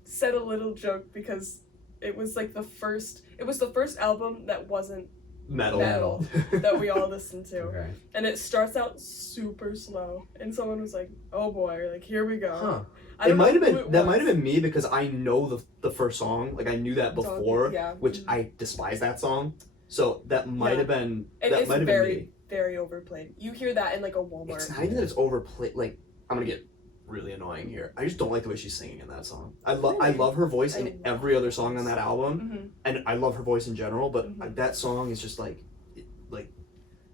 said a little joke because it was like the first. It was the first album that wasn't Metal. that we all listened to, Okay. and it starts out super slow, and someone was like, "Oh boy!" Like, here we go. Huh. I It don't know might have who been it that was. might have been me because I know the first song. Like I knew that before, Yeah. which I despise that song. So that might have been And that it's might have been very, me. very overplayed. You hear that in like a Walmart. It's not even that it's overplayed. Like, I'm gonna get really annoying here. I just don't like the way she's singing in that song. I Really? love her voice in love every other song her on that album, Mhm. and I love her voice in general. But Mhm. that song is just like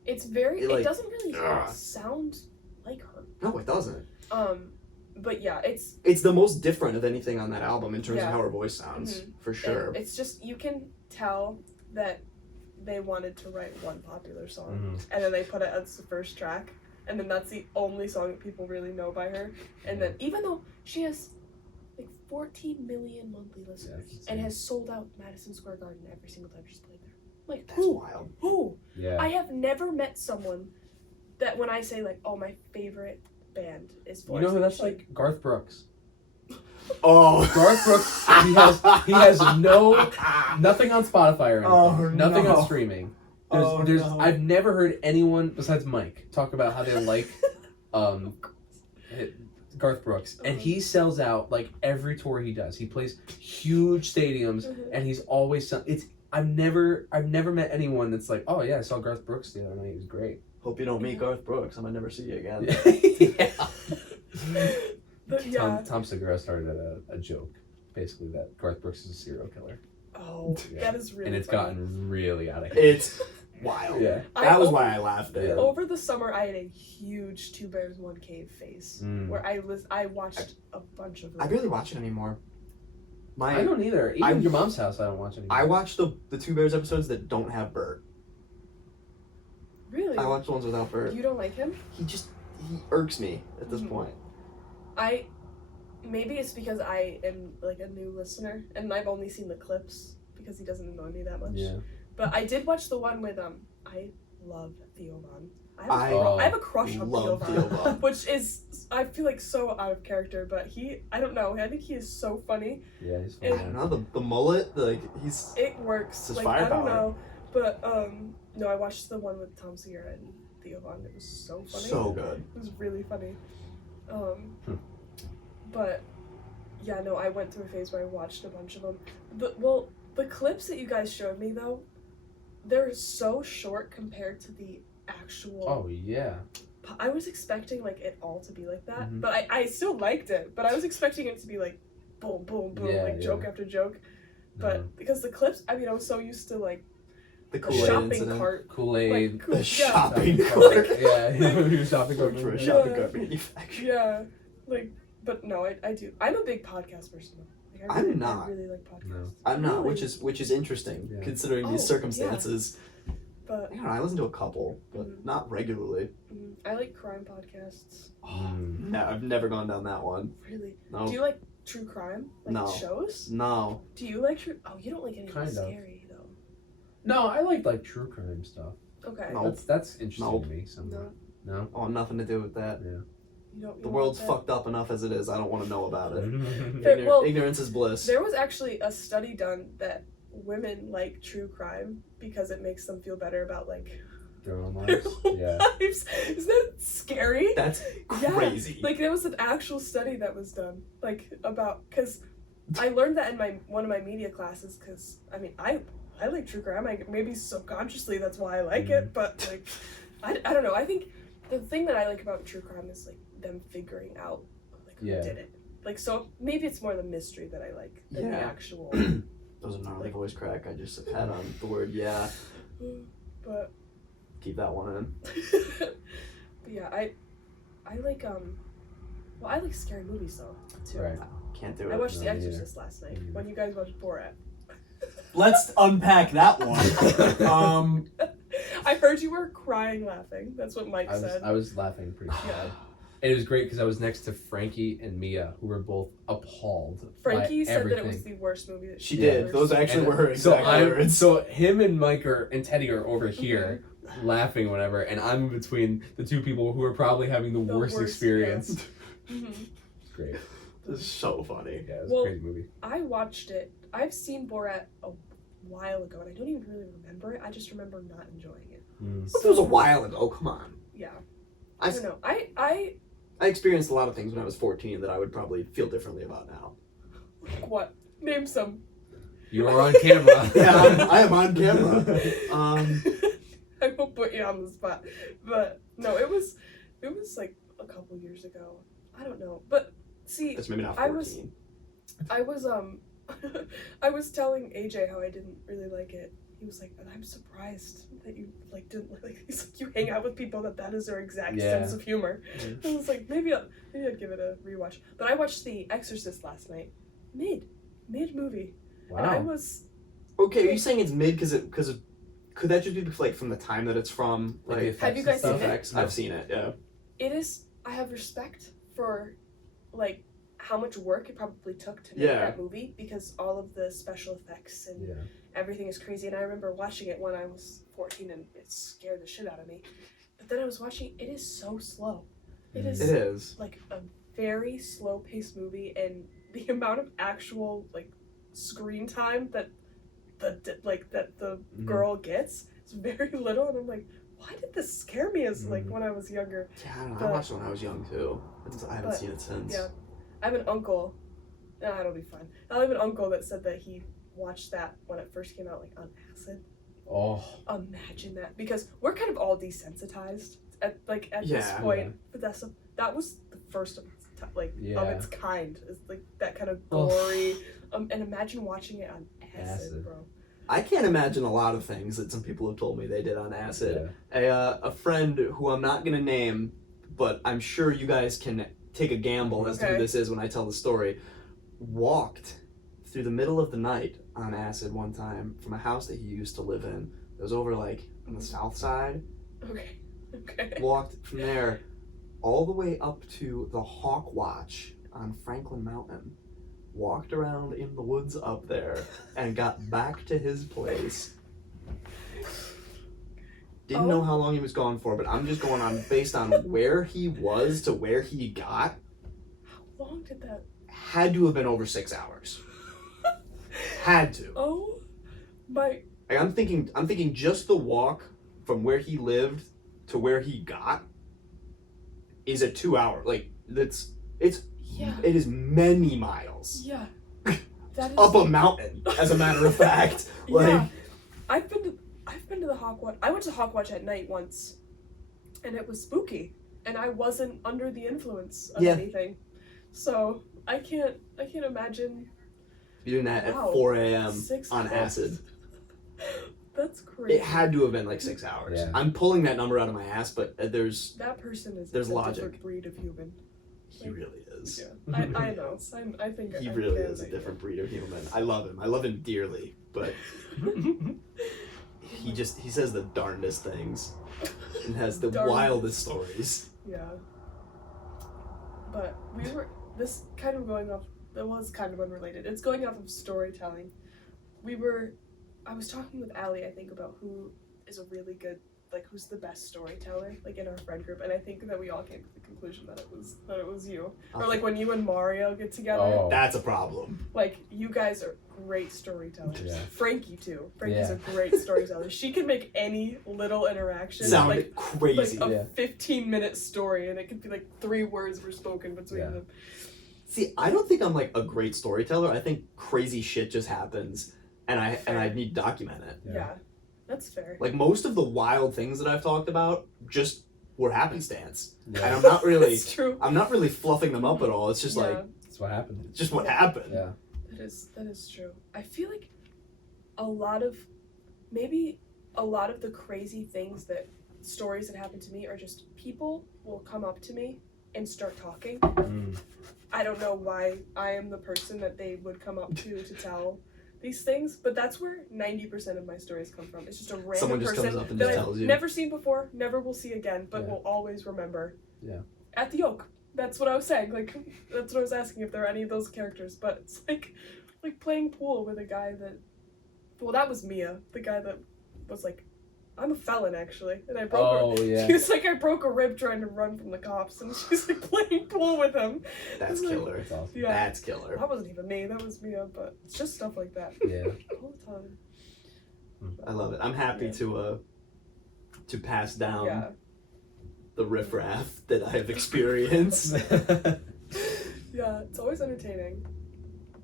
It's very. It, like, It doesn't really ugh. sound like her. no, it doesn't. But yeah, it's It's the most different of anything on that album in terms Yeah. of how her voice sounds, for sure. and it's just you can tell that they wanted to write one popular song, and then they put it as the first track, and then that's the only song that people really know by her. And then even though she has like 14 million monthly listeners and has sold out Madison Square Garden every single time she's played there, like That's wild. Who? Yeah. I have never met someone that when I say like, oh, my favorite band is You know who that's like? like? Garth Brooks. Oh, Garth Brooks. He has nothing on Spotify or anything. Nothing on streaming. I've never heard anyone besides Mike talk about how they like Garth Brooks, and he sells out like every tour he does. He plays huge stadiums, and he's always I've never met anyone that's like, oh yeah, I saw Garth Brooks the other night. He was great. Hope you don't meet Garth Brooks. I might never see you again. Yeah. Tom Segura started a joke, basically that Garth Brooks is a serial killer. Oh, that is really. And it's funny. gotten really out of hand. It's wild. Yeah. That was why I laughed at it. Over the summer, I had a huge Two Bears One Cave phase where I watched a bunch of them. I barely watch it anymore. I don't either. Even Your Mom's House, I don't watch anymore. I watch the Two Bears episodes that don't have Bert. Really? I watch the ones without Bert. You don't like him? He irks me at this point. Maybe it's because I am like a new listener and I've only seen the clips because he doesn't annoy me that much. Yeah. But I did watch the one with I love Theo Von. I have a crush on Theo Von, which is I feel like so out of character, but I don't know. I think he is so funny. Yeah, he's funny. I don't know, the mullet, like it works. His like firepower. I don't know, but no, I watched the one with Tom Segura and Theo Von. It was so funny. So good. It was really funny. But yeah, no, I went through a phase where I watched a bunch of them. The clips that you guys showed me though, they're so short compared to the actual. Oh yeah. I was expecting like it all to be like that, but I still liked it. But I was expecting it to be like, boom, boom, boom, joke after joke. But because the clips, I mean, I was so used to like the a Kool-Aid shopping incident. cart, Kool-Aid. The shopping cart. Yeah, shopping cart for a shopping cart manufacturer. Yeah, like, but no, I do. I'm a big podcast person. Like, I'm not. I really like podcasts. No. I'm not, Really? which is interesting considering these circumstances. Yeah. But I don't know, I listen to a couple, but not regularly. I like crime podcasts. No, I've never gone down that one. Really? No. Do you like true crime? Like No. shows? No. Do you like true? Oh, you don't like anything Kind of. scary though. No, I like true crime stuff. Okay. No. That's interesting Nope. to me. Somewhat. No. No. I want nothing to do with that. Yeah. You don't. The world's fucked up enough as it is. I don't want to know about it. Well, Ignorance is bliss. There was actually a study done that women like true crime because it makes them feel better about like Their own their lives. own Yeah. lives. Isn't that scary? That's crazy. Yeah. Like there was an actual study that was done like about because I learned that in one of my media classes because I mean I like true crime. Maybe subconsciously that's why I like it, but like I don't know. I think the thing that I like about true crime is like them figuring out like who did it. Like so maybe it's more the mystery that I like than the actual. Those are gnarly voice crack. I just had on the word yeah. But keep that one in. But yeah, I like I like scary movies though too. Right. Can't do it. I watched The Exorcist last night. When you guys watched Borat. Let's unpack that one. I heard you were crying laughing. That's what Mike said. I was laughing pretty hard. And it was great because I was next to Frankie and Mia, who were both appalled. Frankie by said everything. that it was the worst movie that She did. ever Those seen. actually were her exact words. So him and Mike and Teddy are over here laughing or whatever, and I'm in between the two people who are probably having the worst experience. Yeah. It's great. This is so funny. Yeah, it was a crazy movie. I watched it. I've seen Borat a while ago, and I don't even really remember it. I just remember not enjoying it. It was a while ago. Come on. Yeah. I don't know. I experienced a lot of things when I was 14 that I would probably feel differently about now. What? Name some. You are on camera. Yeah, I am on camera. I won't put you on the spot, but no, it was like a couple years ago. I don't know, but see, It's maybe not I 14. was I was telling AJ how I didn't really like it. He was like, and I'm surprised that you like didn't like. He's like, you hang out with people that is their exact sense of humor. Mm-hmm. I was like, maybe I'd give it a rewatch. But I watched The Exorcist last night. Mid movie. Wow. And I was Okay, are you saying it's mid because could that just be like from the time that it's from? Like, Have you guys seen it? effects? I've seen it. Yeah. It is. I have respect for like how much work it probably took to make that movie, because all of the special effects and everything is crazy. And I remember watching it when I was 14 and it scared the shit out of me. But then I was watching it is so slow. It is like a very slow paced movie, and the amount of actual like screen time that the girl gets is very little, and I'm like, why did this scare me as like when I was younger? Yeah, I don't know. I watched it when I was young too. I haven't seen it since. Yeah. I have an uncle. Nah, it'll be fine. I have an uncle that said that he watched that when it first came out, like on acid. Oh. Imagine that, because we're kind of all desensitized at this point. But that was the first of its kind. It's like that kind of gory. And imagine watching it on acid, bro. I can't imagine a lot of things that some people have told me they did on acid. A friend who I'm not gonna name, but I'm sure you guys can take a gamble as to who this is when I tell the story, walked through the middle of the night on acid one time from a house that he used to live in. It was over like on the south side. Okay. Walked from there all the way up to the Hawk Watch on Franklin Mountain. Walked around in the woods up there and got back to his place. Didn't know how long he was gone for, but I'm just going on based on where he was to where he got. How long did that? Had to have been over 6 hours. Had to. Oh my! Like, I'm thinking just the walk from where he lived to where he got is a 2 hour. Like it is many miles. Yeah. That is up a mountain, as a matter of fact. Like, I've been to the Hawk Watch. I went to Hawk Watch at night once, and it was spooky, and I wasn't under the influence of anything, so I can't imagine doing that at 4 a.m. 6 on hours. acid. That's crazy. It had to have been like 6 hours. Yeah. I'm pulling that number out of my ass, but there's that person is there's a logic. different breed of human. He really is. Yeah, I know. I think he really is a different breed of human. I love him. I love him dearly, but he says the darndest things and has the wildest stories. Yeah. But this kind of going off, that was kind of unrelated. It's going off of storytelling. I was talking with Allie, I think, about who is a really good, like, who's the best storyteller, like, in our friend group, and I think that we all came to the conclusion that it was you. Or, like, when you and Mario get together. That's a problem. Like, you guys are great storytellers. Yeah. Frankie, too. Frankie's a great storyteller. She can make any little interaction sound crazy. Like a 15-minute story, and it could be, like, 3 words were spoken between them. See, I don't think I'm, like, a great storyteller. I think crazy shit just happens, and I need to document it. Yeah. That's fair. Like, most of the wild things that I've talked about just were happenstance. Yeah. And I'm not really That's true. I'm not really fluffing them up at all. It's just like that's what happened. It's just what happened. Yeah. That is true. I feel like a lot of the crazy things stories that happen to me are just people will come up to me and start talking. I don't know why I am the person that they would come up to tell these things, but that's where 90% of my stories come from. It's just a random Someone just person comes up and that just I've tells you. never seen before, never will see again, but will always remember. Yeah. At the Oak. That's what I was saying. Like, that's what I was asking, if there are any of those characters. But it's like playing pool with a guy that was Mia, the guy that was like, I'm a felon, actually. And I broke He was like, I broke a rib trying to run from the cops. And she's like playing pool with him. That's killer. That's awesome. Yeah. That's killer. That wasn't even me. That was Mia. But it's just stuff like that. Yeah. All the time. I love it. I'm happy to pass down the riffraff that I've experienced. Yeah, it's always entertaining.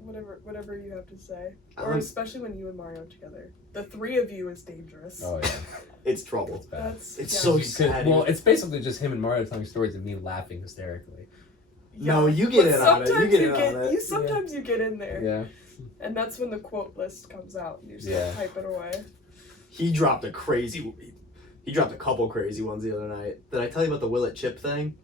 whatever you have to say. Or especially when you and Mario are together. The three of you is dangerous. Oh yeah, it's trouble. it's bad. It's so sad. Well, it's basically just him and Mario telling stories and me laughing hysterically. No, you get in on it. You get in on it. Sometimes you get in there. Yeah. And that's when the quote list comes out and you just type it away. He dropped a couple crazy ones the other night. Did I tell you about the Will It Chip thing?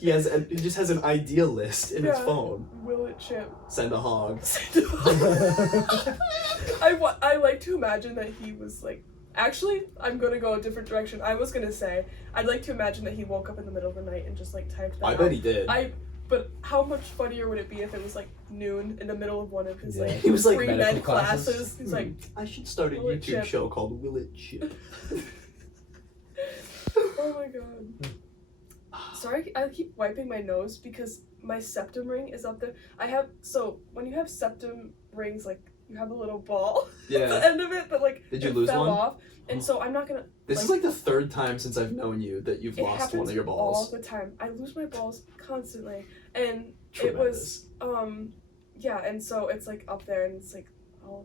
Yes, you did. He just has an idea list in his phone. Will it chip? Send a hog. I like to imagine that he was like. Actually, I'm gonna go a different direction. I was gonna say I'd like to imagine that he woke up in the middle of the night and just like typed that. I bet he did. But how much funnier would it be if it was like noon in the middle of one of his like he was like pre-med classes? He's like, I should start a YouTube show called Will It Chip. Oh my god. Sorry, I keep wiping my nose because my septum ring is up there. When you have septum rings, like you have a little ball at the end of it, but like did you lose fell one? Off, and so I'm not gonna. This is like the third time since I've known you that you've lost one of your balls. All the time. I lose my balls constantly, and Tremendous. It was and so it's like up there, and it's like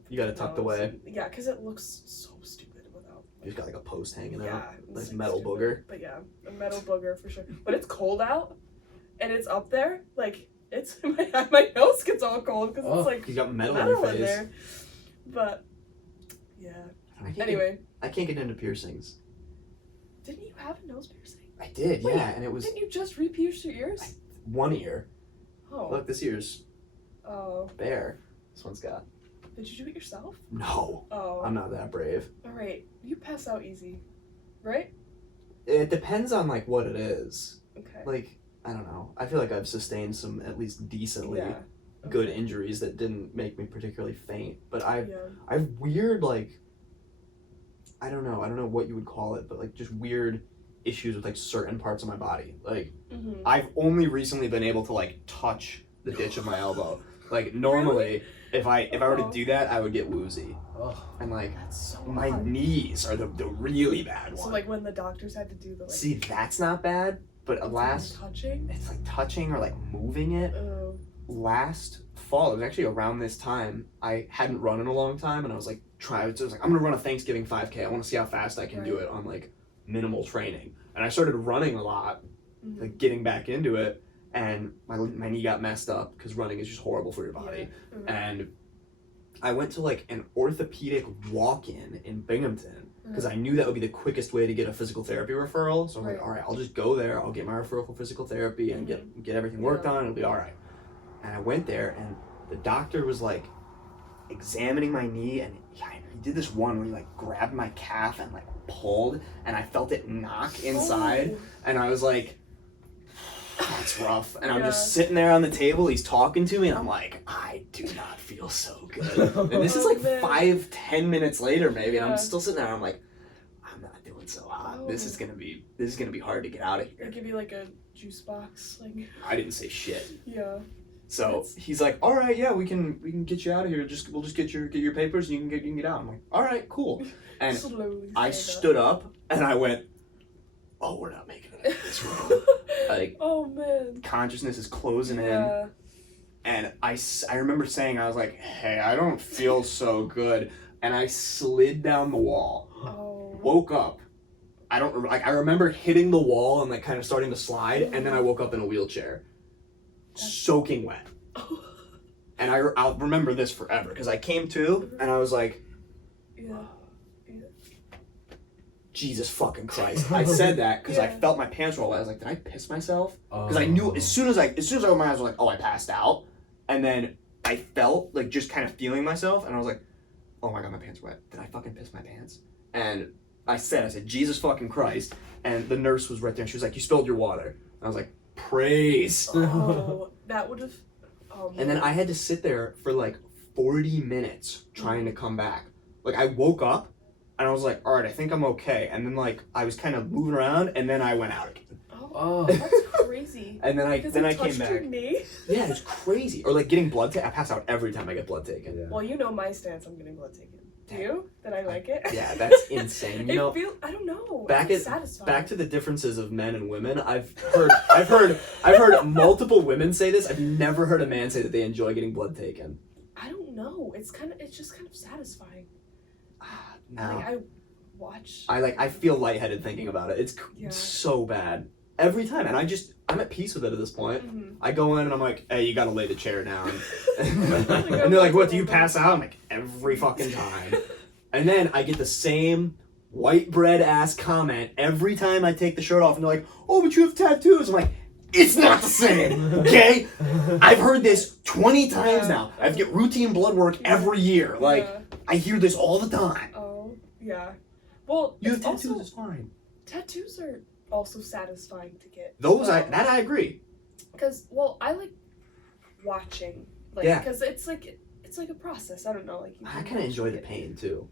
you got it tucked away. Yeah, because it looks so stupid without. You've got like a post hanging out. Yeah, nice like metal stupid. booger. But yeah, a metal booger for sure. But it's cold out, and it's up there. Like it's my nose gets all cold because it's like you got metal in your face. In there. But yeah. Anyway, I can't get into piercings. Didn't you have a nose piercing? I did, Wait, yeah, and it was. Didn't you just re-pierce your ears? One ear. Oh. Look, this ear's. Oh. Bare. This one's got. Did you do it yourself? No. Oh. I'm not that brave. All right, you pass out easy, right? It depends on like what it is. Okay. Like I don't know. I feel like I've sustained some at least decently good injuries that didn't make me particularly faint. But I've weird like. I don't know what you would call it, but like just weird issues with like certain parts of my body. Like I've only recently been able to like touch the ditch of my elbow. Like normally if I were to do that I would get woozy. And like that's so my knees are the really bad ones. So like when the doctors had to do the like. See, that's not bad, but touching? It's like touching or like moving it. Last fall, it was actually around this time, I hadn't run in a long time and I was like I'm gonna run a Thanksgiving 5K. I want to see how fast I can do it on like minimal training. And I started running a lot, like getting back into it, and my knee got messed up because running is just horrible for your body. And I went to like an orthopedic walk-in Binghamton because I knew that would be the quickest way to get a physical therapy referral. So I was like, all right, I'll just go there. I'll get my referral for physical therapy and get everything worked on. It'll be all right. And I went there, and the doctor was like examining my knee, and he did this one where he like grabbed my calf and like pulled, and I felt it knock inside, and I was like, that's rough. And I'm just sitting there on the table, he's talking to me, and I'm like, I do not feel so good. And this is like 5-10 minutes later maybe, and I'm still sitting there, I'm like, I'm not doing so hot. This is gonna be hard to get out of here. They give you like a juice box, like. I didn't say shit. Yeah. So he's like, all right, yeah, we can get you out of here. We'll just get your papers and you can get out. I'm like, all right, cool. And I stood up and I went, oh, we're not making it out of this room. Like, oh man, consciousness is closing in. And I remember saying, I was like, hey, I don't feel so good. And I slid down the wall. Woke up. I remember hitting the wall and like kind of starting to slide, and then I woke up in a wheelchair. Soaking wet. And I'll remember this forever because I came to and I was like, Jesus fucking Christ. I said that because I felt my pants roll. I was like, did I piss myself? Because I knew as soon as I opened my eyes, I was like, oh, I passed out. And then I felt like just kind of feeling myself, and I was like, oh my God, my pants are wet. Did I fucking piss my pants? And I said, Jesus fucking Christ. And the nurse was right there and she was like, you spilled your water. And I was like, praise. Oh, that would have. Oh, and then I had to sit there for like 40 minutes trying to come back. Like I woke up and I was like, all right, I think I'm okay. And then like I was kind of moving around and then I went out again. Oh, that's crazy. And then I came back. Your knee? Yeah, it's crazy. Or like getting blood taken. I pass out every time I get blood taken. Yeah. Well, you know my stance on getting blood taken. Do you? That I like it? Yeah, that's insane. You know, I don't know. Back it's satisfying. Back to the differences of men and women. I've heard multiple women say this. I've never heard a man say that they enjoy getting blood taken. I don't know. It's just kind of satisfying. No. Like I watch. I feel lightheaded thinking about it. It's so bad every time, and I'm at peace with it at this point. Mm-hmm. I go in and I'm like, hey, you gotta lay the chair down. And they're like, what, do you pass out? I'm like, every fucking time. And then I get the same white bread ass comment every time I take the shirt off, and they're like, oh, but you have tattoos. I'm like, it's not the same, okay? I've heard this 20 times now. I have to get routine blood work every year. Like, I hear this all the time. Oh, yeah. Well, you have tattoos, it's fine. Tattoos are also satisfying to get. Those, I agree. Because, well, I like watching. Like, because it's like a process. I don't know. Like, I kind of enjoy the pain, too.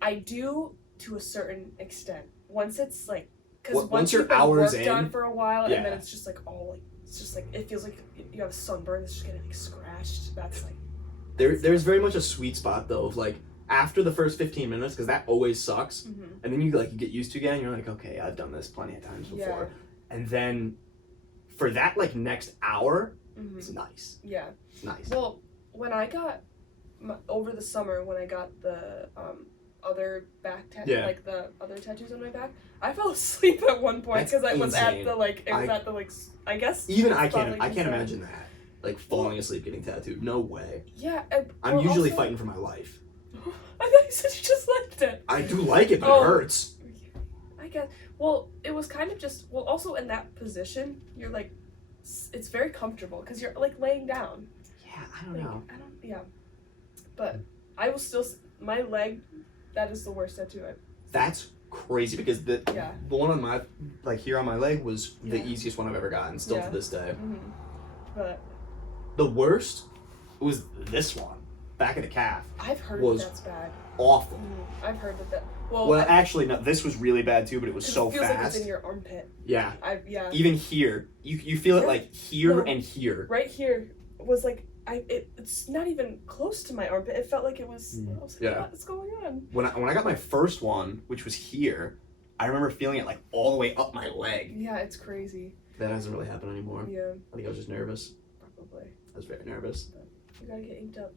I do, to a certain extent. Once it's like, because once you've you're been hours worked in, on for a while, and then it's just like all like, it's just like, it feels like you have a sunburn that's just getting like scratched. That's like. There's very much a sweet spot, though, of like, after the first 15 minutes, because that always sucks, and then you get used to it again, and you're like, okay, I've done this plenty of times before. And then for that like next hour, it's nice. Yeah. It's nice. Well, when I got, over the summer, when I got the other back like the other tattoos on my back, I fell asleep at one point because I was at the like, I guess. Even I can't imagine that. Like falling asleep getting tattooed. No way. Yeah. I'm usually fighting for my life. I thought you said you just liked it. I do like it, but it hurts. I guess. Well, it was kind of just. Well, also in that position, you're like, it's very comfortable because you're like laying down. Yeah, I don't know. Yeah, but I will still. My leg, that is the worst tattoo I've. That's crazy because the one on my here on my leg was the easiest one I've ever gotten. Still to this day. But the worst was this one. Back of the calf. I've heard that's bad. Awful. I've heard that. Well, actually, no. This was really bad too, but it was so it feels fast. Like it's in your armpit. Yeah. Yeah. Even here, you feel it like here and here. Right here was like it's not even close to my armpit. It felt like it was. I was like, what's going on? When I got my first one, which was here, I remember feeling it like all the way up my leg. Yeah, it's crazy. That doesn't really happen anymore. Yeah. I think I was just nervous. Probably. I was very nervous. You gotta get inked up.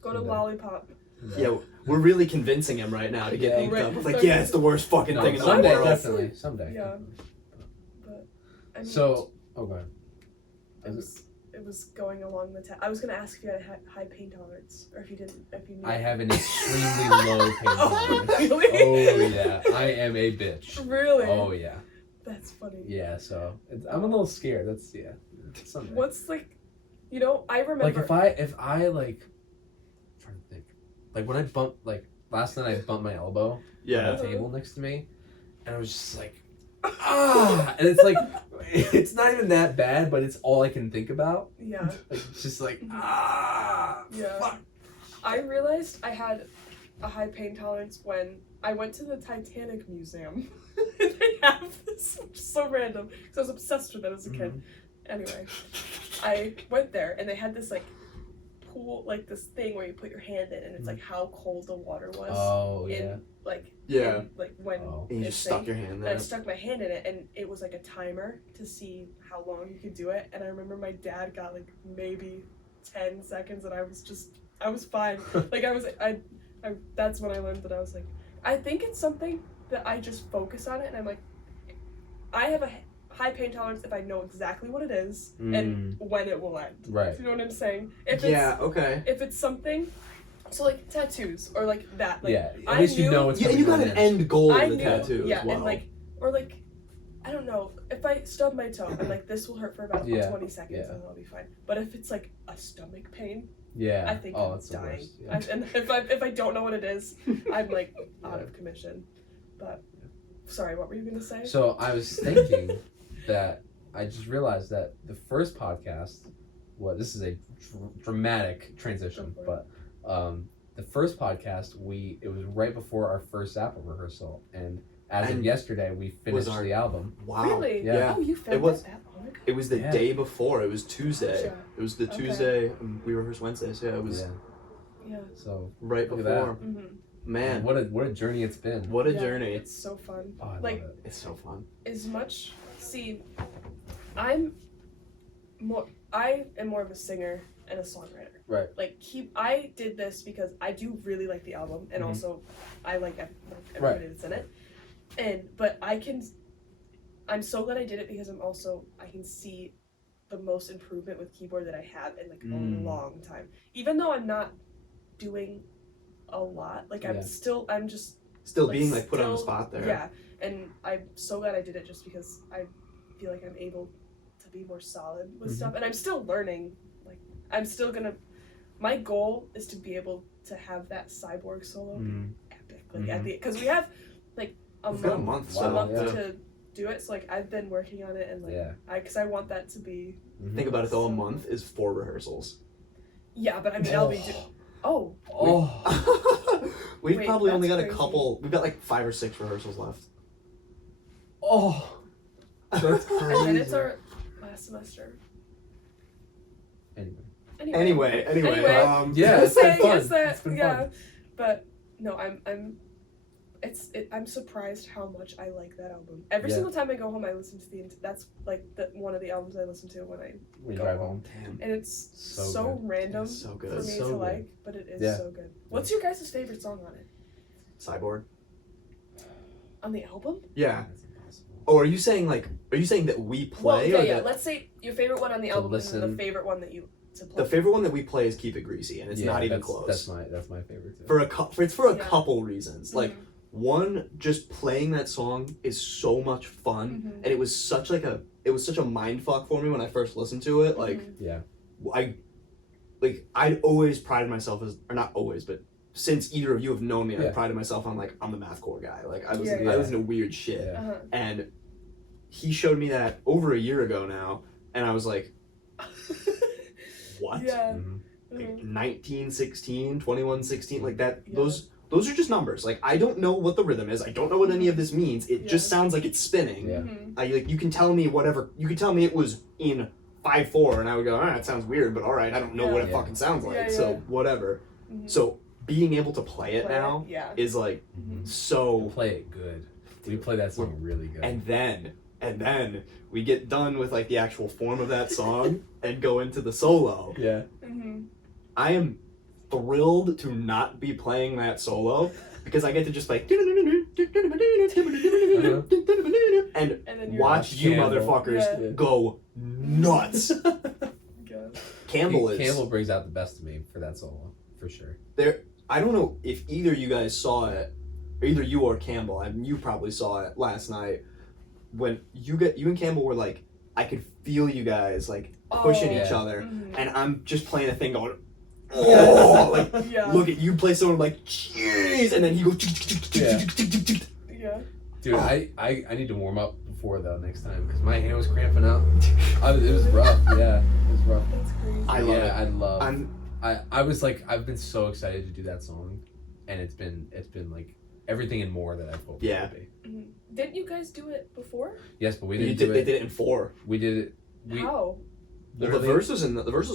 Go to Lollipop. Yeah, we're really convincing him right now to get inked up. Like, it's the worst fucking thing in the world. Definitely, someday. Yeah. But I mean, go ahead. It was going along the I was gonna ask if you had a high pain tolerance, or if you didn't, if you knew. I have an extremely low pain tolerance. Really? Oh yeah, I am a bitch. Really? Oh yeah. That's funny. Yeah, so I'm a little scared. That's someday. What's like, I remember. Like if I like, I'm trying to think, like when I bumped last night I bumped my elbow on the table next to me, and I was just like, and it's like, it's not even that bad, but it's all I can think about. Yeah. Like it's just like Yeah. Fuck. I realized I had a high pain tolerance when I went to the Titanic Museum. And they have this, which is so random, because I was obsessed with it as a kid. Anyway, I went there, and they had this, pool, this thing where you put your hand in, and it's, how cold the water was. Oh, in, yeah. When and you just stuck your hand there. And I stuck my hand in it, and it was, a timer to see how long you could do it, and I remember my dad got, maybe 10 seconds, and I was fine. That's when I learned that I was, I think it's something that I just focus on it, and I'm like, I have a high pain tolerance if I know exactly what it is and when it will end. Right. You know what I'm saying? If it's something, so tattoos or that. At least you know it's and you got an end goal of the tattoo as well. And I don't know, if I stub my toe, I'm this will hurt for about 20 seconds and I'll be fine. But if it's a stomach pain, I think I'm dying. And if I don't know what it is, I'm out of commission. But sorry, what were you gonna say? So I was thinking that I just realized that the first podcast, this is a dramatic transition, but the first podcast it was right before our first Zappa rehearsal, and as of yesterday we finished the album. Wow! Really? Yeah. Oh, you filmed that long ago? It was the day before. It was Tuesday. It was the Tuesday. We rehearsed Wednesday, so it was. Yeah. So right look at before. Mm-hmm. Man, what a journey it's been. what a Yeah, journey. It's so fun. Oh, I Like, love it. It's so fun. as much I am more of a singer and a songwriter. Right. Like I did this because I do really like the album, and Mhm. also I like everybody that's in it. But I'm so glad I did it because I can see the most improvement with keyboard that I have in like a long time. Even though I'm not doing a lot, like I'm just Still being like put on the spot there. Yeah, and I'm so glad I did it just because I feel like I'm able to be more solid with stuff, and I'm still learning. Like I'm still gonna. My goal is to be able to have that cyborg solo be epic. Like at the because we have like a month to do it. So like I've been working on it, and like because I want that to be. Think about it though. A month is 4 rehearsals. Yeah, but I mean I'll be. We've probably only got crazy. a couple. We've got like 5 or 6 rehearsals left. Oh, that's crazy. And then it's our last semester. Anyway. Yeah, it's been fun. It's been fun. But no, I'm surprised how much I like that album. Every single time I go home, I listen to that's like one of the albums I listen to when I go home. Damn. And it's so random so good. for me to like, but it is so good. What's your guys' favorite song on it? Cyborg. On the album? Yeah. Oh, are you saying that we play? Well, yeah. Let's say your favorite one on the album and then the favorite one that you to play. The favorite one that we play is Keep It Greasy, and it's not even close. That's my favorite too. It's for a couple reasons. Like one, just playing that song is so much fun, and it was such a mind fuck for me when I first listened to it. Like I'd always prided myself as, or not always, but since either of you have known me, I prided myself on like I'm the mathcore guy. Like I was into weird shit, and he showed me that over a year ago now, and I was like, what? Yeah. Like 19, 16, 21, 16, like that. Those are just numbers. Like I don't know what the rhythm is. I don't know what any of this means. It just sounds like it's spinning. Yeah. You can tell me whatever. You can tell me it was in 5/4, and I would go, all right, that sounds weird, but all right, I don't know what it fucking sounds like. So whatever. So being able to play it now is like so. Play it good. We play that song really good. And then we get done with like the actual form of that song and go into the solo. Yeah. I am thrilled to not be playing that solo because I get to just like and watch you motherfuckers go nuts. Campbell brings out the best of me for that solo, for sure. I don't know if either you guys saw it, or either you or Campbell. I mean, you probably saw it last night when you and Campbell were like, I could feel you guys like pushing each other, and I'm just playing a thing going. Look at you play someone like jeez, and then he goes. Dude, I need to warm up before though next time because my hand was cramping up. It was rough. Yeah, it was rough. That's crazy. I love it. I was like, I've been so excited to do that song, and it's been like everything and more that I've hoped it would be. Didn't you guys do it before? Yes, but we didn't do it. They did it in 4. We did it. How? Well, the verses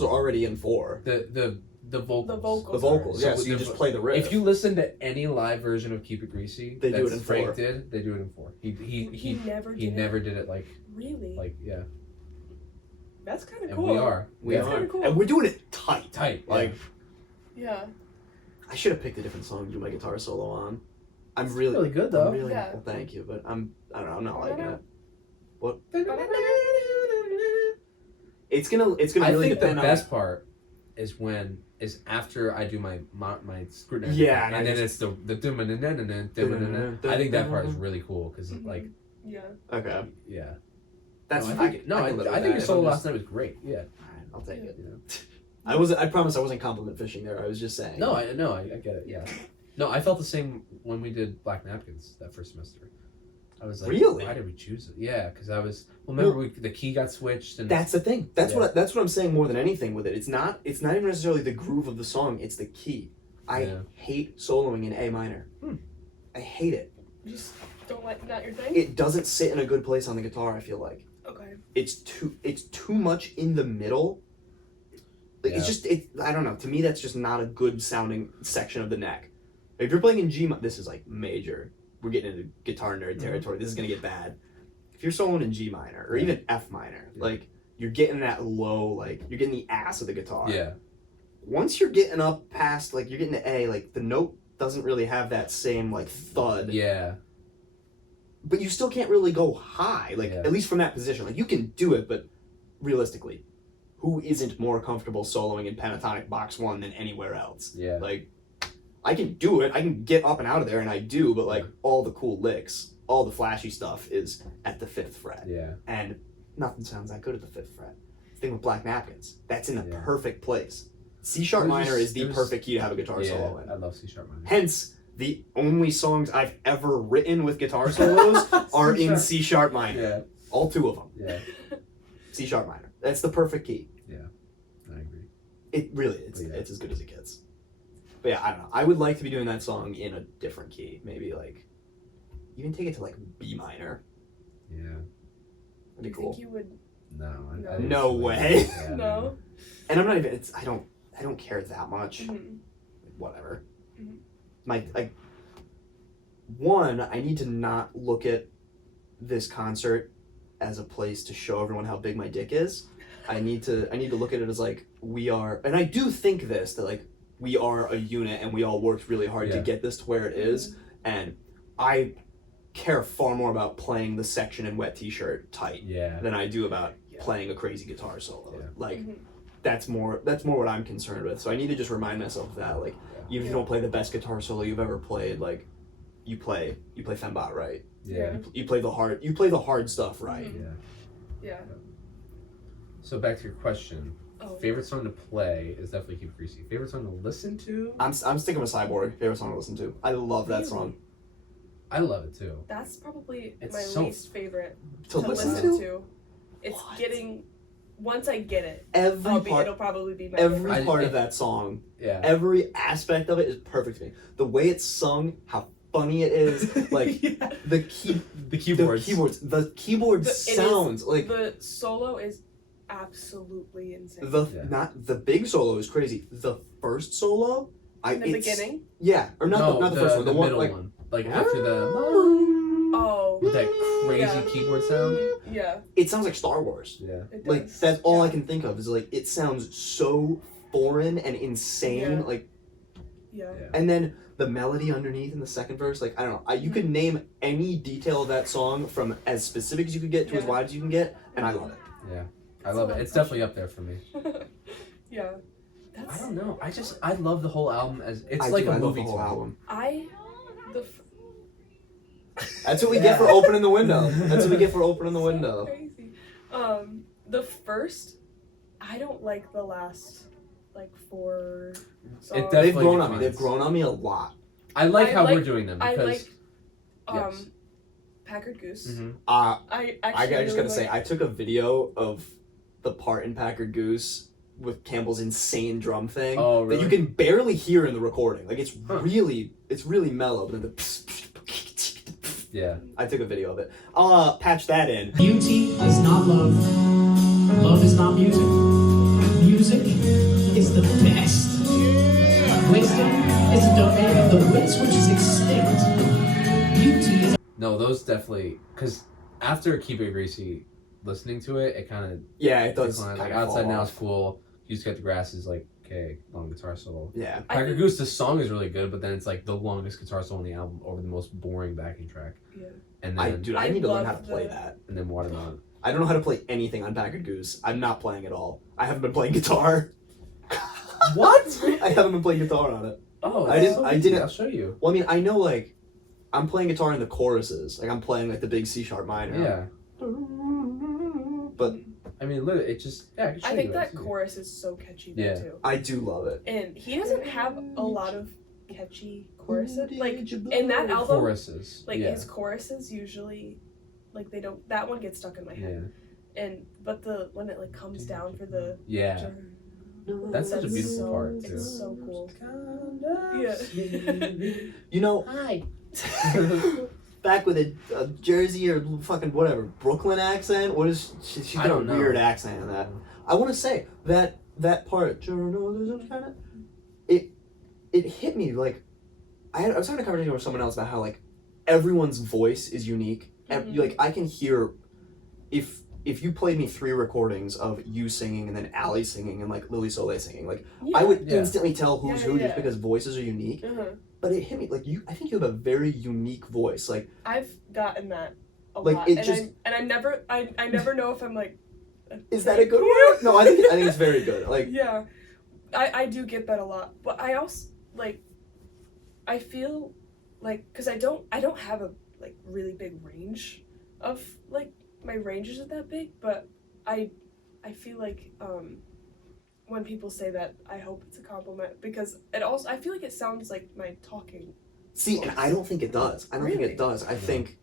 are already in 4. The vocals. The vocals. Yeah, so you just play the riff. If you listen to any live version of Keep It Greasy, they do it in Frank 4. They do it in 4. He never did it like really That's kind of cool. We are, cool. And we're doing it tight. Like I should have picked a different song to do my guitar solo on. I'm really good though. Well, thank you, but I'm not liking it. What? It's gonna really depend on. The best part is after I do my scrutiny. Yeah, and then it's the I think that part is really cool because like. Yeah. Okay. Yeah. That's I think your solo last night was great. Yeah. Alright, I'll take it. Yeah. I promise I wasn't compliment fishing there. I was just saying. No, I get it. Yeah. No, I felt the same when we did Black Napkins that first semester. I was like, really? Why did we choose it? Yeah, because I was. Well, remember the key got switched, and that's the thing. That's what I'm saying more than anything with it. It's not even necessarily the groove of the song. It's the key. I hate soloing in A minor. I hate it. You just don't like not your thing. It doesn't sit in a good place on the guitar. I feel like. Okay. It's too much in the middle. Like it's just I don't know. To me, that's just not a good sounding section of the neck. If you're playing in G, this is like major. We're getting into guitar nerd territory. This is gonna get bad. If you're soloing in G minor or even F minor, like you're getting that low, like you're getting the ass of the guitar. Yeah. Once you're getting up past, like you're getting to A, like the note doesn't really have that same like thud. Yeah. But you still can't really go high, like at least from that position. Like you can do it, but realistically, who isn't more comfortable soloing in pentatonic box 1 than anywhere else? Yeah. Like I can do it. I can get up and out of there, and I do. But like all the cool licks, all the flashy stuff is at the 5th fret. Yeah. And nothing sounds that good at the 5th fret. Thing with Black Napkins, that's in the perfect place. C sharp minor is the perfect key to have a guitar solo in. I love C sharp minor. Hence, the only songs I've ever written with guitar solos are in C sharp minor. Yeah. All 2 of them. Yeah. C sharp minor. That's the perfect key. Yeah. I agree. It really it's as good as it gets. But yeah, I don't know. I would like to be doing that song in a different key. Maybe like even take it to like B minor. Yeah. That'd be cool. Think you would? No. No way. Yeah, No. And I'm not even. I don't care that much. Mm-hmm. Whatever. Mm-hmm. One, I need to not look at this concert as a place to show everyone how big my dick is. I need to look at it as like we are, and I do think this that like we are a unit and we all worked really hard to get this to where it is, and I care far more about playing the section in Wet T-shirt tight than I do about playing a crazy guitar solo. Yeah. Like that's more what I'm concerned with. So I need to just remind myself of that. Like even if you don't play the best guitar solo you've ever played, like you play Fembot right. Yeah. You play the hard stuff right. Yeah. So back to your question. Favorite song to play is definitely Keep It Greasy. Favorite song to listen to? I'm sticking with Cyborg. Favorite song to listen to. I love that song. I love it too. That's probably It's my least favorite to listen to. It's getting. Once I get it, it'll probably be my every favorite. part of that song. Yeah. Every aspect of it is perfect to me. The way it's sung, how funny it is, like the keyboard sounds like the solo is absolutely insane. The big solo is crazy. The first solo, in the beginning. Yeah, or not the first one. The one middle one. Like after the. With that crazy keyboard sound. Yeah. It sounds like Star Wars. Yeah. Like that's all I can think of is like it sounds so foreign and insane. Like. Yeah. And then the melody underneath in the second verse, like I don't know, you could name any detail of that song from as specific as you could get to as wide as you can get, and I love it. Yeah, I love it. It's definitely up there for me. Yeah. I don't know. I love the whole album as it's like a movie. The whole album. That's what we get for opening the window. That's what we get for opening the window. Crazy. The first, I don't like the last, like 4 songs. They've grown on me. They've grown on me a lot. I like how we're doing them because I like, Packard Goose. Mm-hmm. I just gotta say, I took a video of the part in Packard Goose with Campbell's insane drum thing that you can barely hear in the recording. Like it's really mellow, but then I took a video of it. I'll patch that in. Beauty is not love. Love is not music. Music is the best. Wisdom is a domain of the wits which is extinct. Beauty is. No, those definitely, because after Keep It Greasy, listening to it, it kind of it does. Like Outside Now is cool. You Just Cut the Grass is like okay, long guitar solo. Yeah. Packard Goose, the song is really good, but then it's like the longest guitar solo on the album over the most boring backing track. Yeah. And then I need to learn how to play that. And then Watermelon. I don't know how to play anything on Packard Goose. I'm not playing at all. I haven't been playing guitar. What? I haven't been playing guitar on it. Oh, I didn't. I'll show you. Well, I mean, I know like I'm playing guitar in the choruses. Like I'm playing like the big C sharp minor. Yeah. But I mean, look, it just I think that chorus is so catchy though too. I do love it. And he doesn't have a lot of catchy choruses. Like in that album, choruses. Like his choruses usually, like they don't. That one gets stuck in my head. Yeah. But when it like comes down for the that's such a beautiful part too. It's so cool. Yeah. You know, hi. Back with a Jersey or fucking whatever Brooklyn accent. What is she's got a weird accent in that. I want to say that that part, it hit me like I was having a conversation with someone else about how like everyone's voice is unique. And like I can hear if you played me 3 recordings of you singing and then Allie singing and like Lily Soleil singing, like I would instantly tell who's who just because voices are unique. But it hit me like I think you have a very unique voice. Like I've gotten that a like lot, it and just I never know if I'm like. Is that a good word? No, I think it's very good. Like yeah, I do get that a lot, but I also like I feel like because I don't have a like really big range of like my range isn't that big, but I feel like when people say that, I hope it's a compliment because it also I feel like it sounds like my talking. See, and I don't think it does. I don't think it does. I think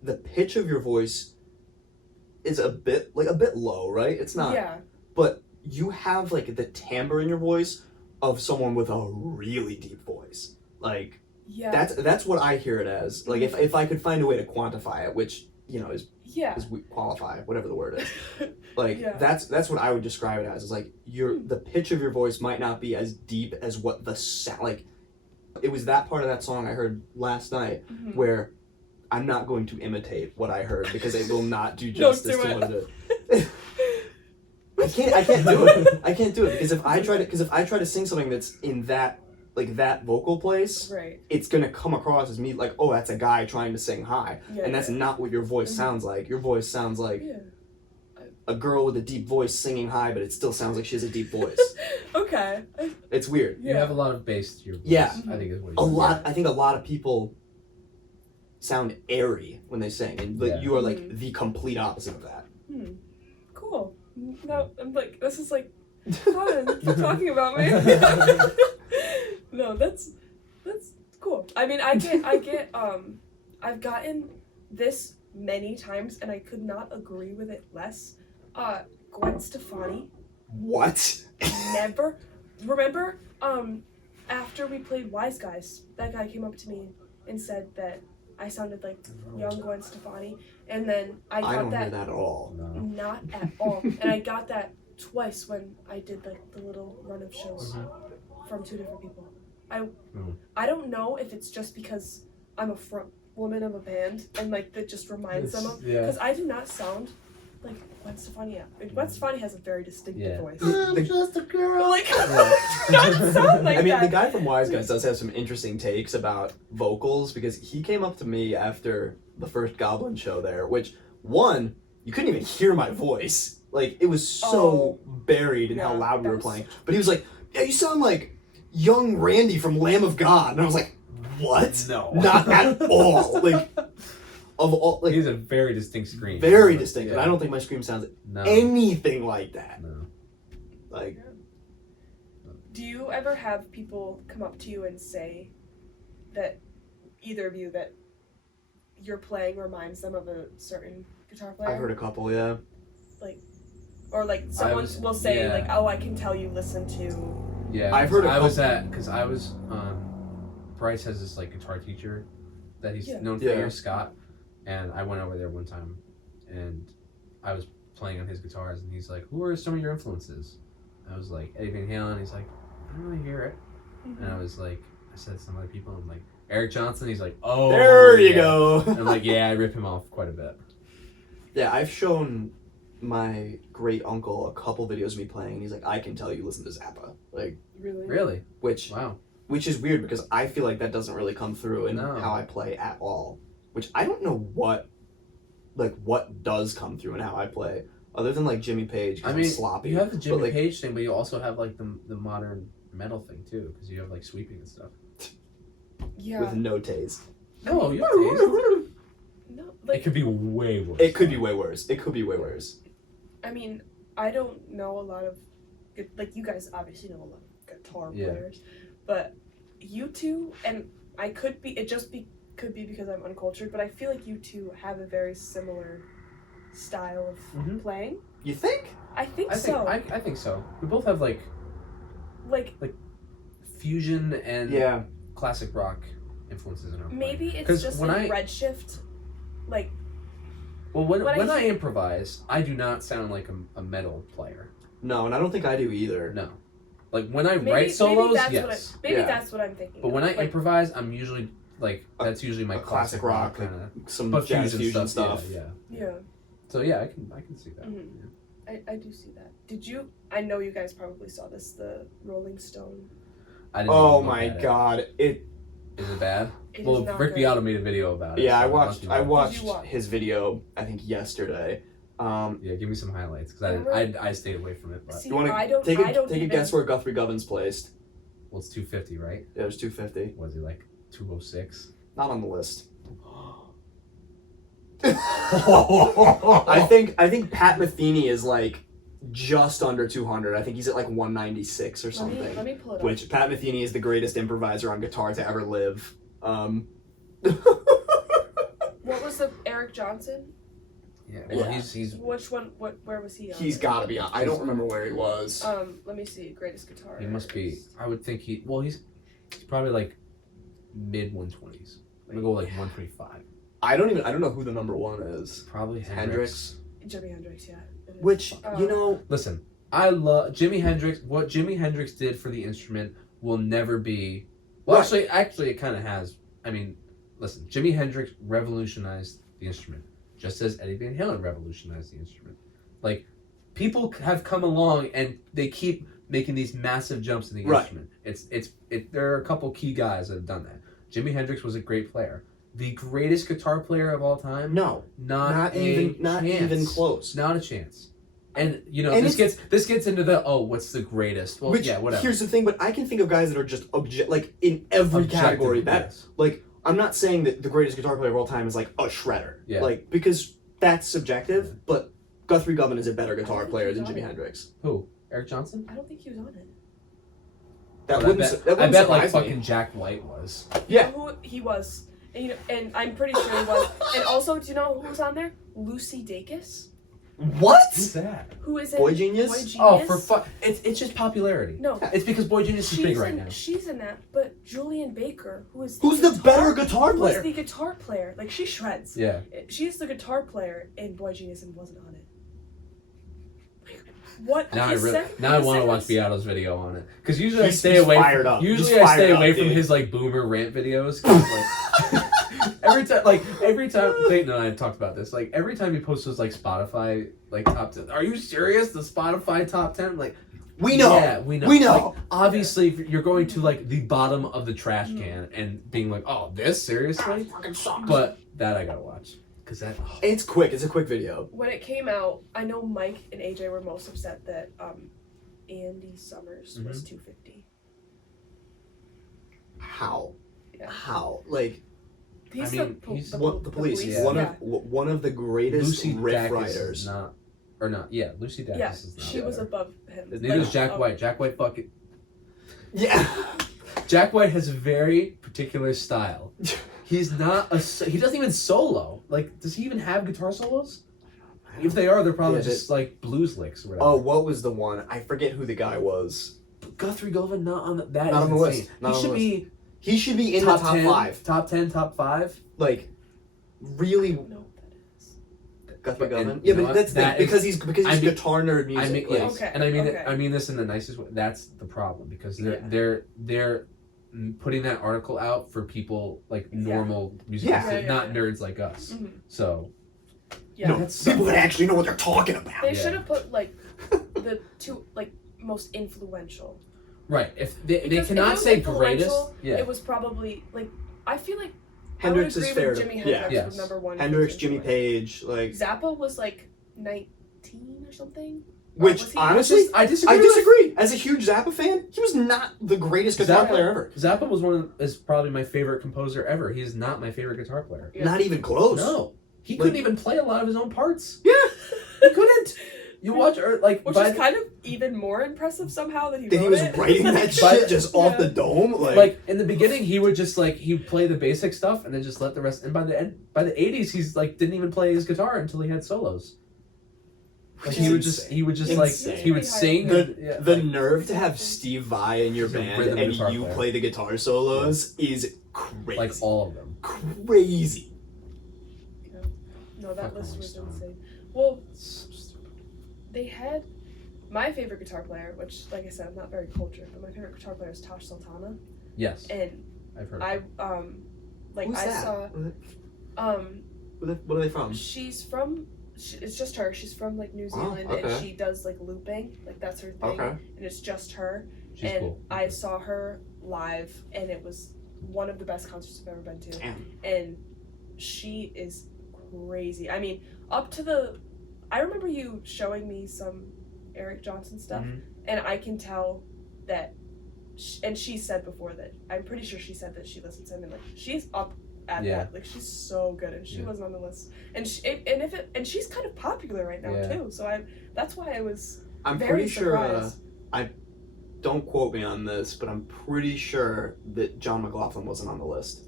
the pitch of your voice is a bit low, right? It's not. Yeah. But you have like the timbre in your voice of someone with a really deep voice. Like that's what I hear it as. Like if I could find a way to quantify it, which is qualify, whatever the word is. Like that's what I would describe it as. Is like the pitch of your voice might not be as deep as what the sound like. It was that part of that song I heard last night where I'm not going to imitate what I heard because it will not do justice to what it is. I can't do it. I can't do it because if I try to sing something that's in that vocal place, it's gonna come across as me like, oh, that's a guy trying to sing high, and that's not what your voice sounds like. Your voice sounds like a girl with a deep voice singing high, but it still sounds like she has a deep voice. Okay. It's weird. You have a lot of bass to your voice. Yeah, I think is what a lot. I think a lot of people sound airy when they sing, and you are like the complete opposite of that. Cool. No, I'm like, this is like fun. Keep talking about me. No, that's cool. I mean, I get I've gotten this many times, and I could not agree with it less. Gwen Stefani. What? Never. Remember, after we played Wise Guys, that guy came up to me and said that I sounded like young Gwen Stefani, and then I don't hear that at all. No. Not at all. And I got that twice when I did like the little run of shows from 2 different people. I don't know if it's just because I'm a front woman of a band and like that just reminds them of because I do not sound like Gwen Stefani. Gwen Stefani has a very distinctive voice. I'm just a girl. Like, not sound like I mean, that. the guy from Wise Guys does have some interesting takes about vocals because he came up to me after the first Goblin show there, which one, you couldn't even hear my voice. Like, it was so buried in how loud we were playing. But he was like, yeah, you sound like young Randy from Lamb of God. And I was like, what? No. Not at all. Like, of all, like, he has a very distinct scream. Very distinct, but I don't think my scream sounds anything like that. No. Like, do you ever have people come up to you and say that either of you that your playing reminds them of a certain guitar player? I've heard a couple, yeah. Like, or like someone will say like, "Oh, I can tell you listen to." Yeah, I've heard. Because Bryce has this like guitar teacher that he's known for years, Scott, and I went over there one time, and I was playing on his guitars, and he's like, "Who are some of your influences?" I was like, Eddie Van Halen. He's like, "I don't really hear it," and I was like, I said some other people. I'm like, Eric Johnson. He's like, "Oh, there you go." And I'm like, yeah, I rip him off quite a bit. Yeah, I've shown my great uncle a couple videos of me playing, and he's like, "I can tell you listen to Zappa." Like, really, which is weird because I feel like that doesn't really come through in No. how I play at all. Which I don't know what does come through in how I play, other than like Jimmy Page. I mean, I'm sloppy. you have the Jimmy Page thing, but you also have like the modern metal thing too, because you have like sweeping and stuff. Yeah. With no taste. No, you have taste. No, like, it could be way worse. It could be way worse. It could be way worse. I mean, I don't know a lot of like you guys obviously know a lot of guitar players, but you two and I could be could be because I'm uncultured, but I feel like you two have a very similar style of playing. You think? I think so. I think so. We both have like fusion and classic rock influences in our maybe playing. it's just like Redshift. Like, well, when I improvise, I do not sound like a metal player. No, and I don't think I do either. No. Like when I write solos, that's yes. Maybe that's what I'm thinking. But when I like, improvise, I'm usually like that's usually my classic rock, kind of some jazz fusion stuff. Yeah. So yeah, I can see that. Mm-hmm. Yeah. I do see that. Did you? I know you guys probably saw this. The Rolling Stone. Oh my god! Is it bad? Well, Rick Beato made a video about it. Yeah, so I watched his video. I think yesterday. Yeah, give me some highlights because I stayed away from it. But See, you want to take a guess where Guthrie Govan's placed? Well, it's 250, right? Yeah, it was 250. Was he like 206? Not on the list. I think Pat Metheny is like just under 200. I think he's at like 196 or something. Let me pull it up. Which Pat Metheny is the greatest improviser on guitar to ever live. What was the Eric Johnson? Yeah, well, he's which one? Where was he on? He's got to be on. I don't remember where he was. Let me see. Greatest guitar. He must be. I would think he's probably like mid 120s. I'm gonna go like 125. I don't know who the number one is. Probably Hendrix. Jimi Hendrix, yeah. Which Listen, I love Jimi Hendrix. What Jimi Hendrix did for the instrument will never be. Well, right. actually, it kind of has. I mean, listen, Jimi Hendrix revolutionized the instrument, just as Eddie Van Halen revolutionized the instrument. Like, people have come along and they keep making these massive jumps in the instrument. There are a couple key guys that have done that. Jimi Hendrix was a great player. The greatest guitar player of all time? No, not even close. Not a chance. And this gets into the what's the greatest? Well, yeah, whatever. Here's the thing, but I can think of guys that are just like in every category better. Yes. Like, I'm not saying that the greatest guitar player of all time is like a shredder. Yeah. Like, because that's subjective. But Guthrie Govan is a better guitar player than Jimi Hendrix. Who? Eric Johnson? I don't think he was on it. I bet like fucking Jack White was. Yeah. You know who he was. And I'm pretty sure he was. And also, do you know who was on there? Lucy Dacus. What? Who's that? Who is Boy Genius? Boy Genius? Oh, for fuck! It's just popularity. No, it's because Boy Genius is big right now. She's in that, but Julian Baker, who's the better guitar player? Who's the guitar player? Like, she shreds. Yeah. She's the guitar player in Boy Genius and wasn't on it. What? Now I want to watch Beato's video on it because usually I stay away. Usually I stay away from his like boomer rant videos. Like, every time Clayton and I have talked about this. Like, every time he posts those like Spotify like top 10. Are you serious? The Spotify top 10? Like, we know. Yeah, we know. We know. Like, obviously, if you're going to like the bottom of the trash can and being like, oh, this seriously? But that I gotta watch. It's quick. It's a quick video. When it came out, I know Mike and AJ were most upset that Andy Summers was 250. How? Yeah. How? Like, he's the police. Yeah. One of the greatest Lucy riff Dacus writers. Lucy Dacus is not. She was above him. Neither was Jack White. Jack White fucking. Yeah. Jack White has a very particular style. He's not he doesn't even solo. Like, does he even have guitar solos? If they are, they're probably just like blues licks or whatever. Oh, what was the one? I forget who the guy was. But Guthrie Govan not on that. Not on the list. He should be in the top 10, 5. Top 10, top 5. Like, really. I don't know what that is. Guthrie Govan. Yeah, but that's because he's guitar nerd music. And I mean this in the nicest way. That's the problem because they're putting that article out for people like normal musicians, not nerds like us. Mm-hmm. So people that actually know what they're talking about. They should have put like the two like most influential. Right. If they cannot say greatest, it was probably like I feel like Hendrix I would agree with Jimi Hendrix was number 1. Hendrix, Jimmy Page, like Zappa was like 19 or something. Which, honestly, I disagree. As a huge Zappa fan, he was not the greatest guitar player ever. Zappa is probably my favorite composer ever. He's not my favorite guitar player. Yeah. Not even close. No. He couldn't even play a lot of his own parts. Yeah. He couldn't. You watch, which is kind of even more impressive somehow that he was writing that shit just off the dome. Like in the beginning, he would just like he'd play the basic stuff and then just let the rest. And by the 80s, he's like didn't even play his guitar until he had solos. Like he would just like he would sing. The nerve to have Steve Vai in your band and you play the guitar solos is crazy. Like all of them. Crazy. Yeah. No, that list was insane. Well, they had my favorite guitar player, which, like I said, I'm not very cultured, but my favorite guitar player is Tosh Sultana. Yes. And I've heard of it. Like, Who's I that? saw, What are they from? she's from, it's just her. She's from, like, New Zealand, okay. and she does, like, looping. Like, that's her thing. Okay. And it's just her. She's and cool. I saw her live, and it was one of the best concerts I've ever been to. Damn. And she is crazy. I mean, I remember you showing me some Eric Johnson stuff, and I can tell that, and she said before that, I'm pretty sure she said that she listens to him, and, like, she's up at that. Like, she's so good, and she wasn't on the list. And and she's kind of popular right now, too, so that's why I was I'm very pretty sure, surprised. don't quote me on this, but I'm pretty sure that John McLaughlin wasn't on the list.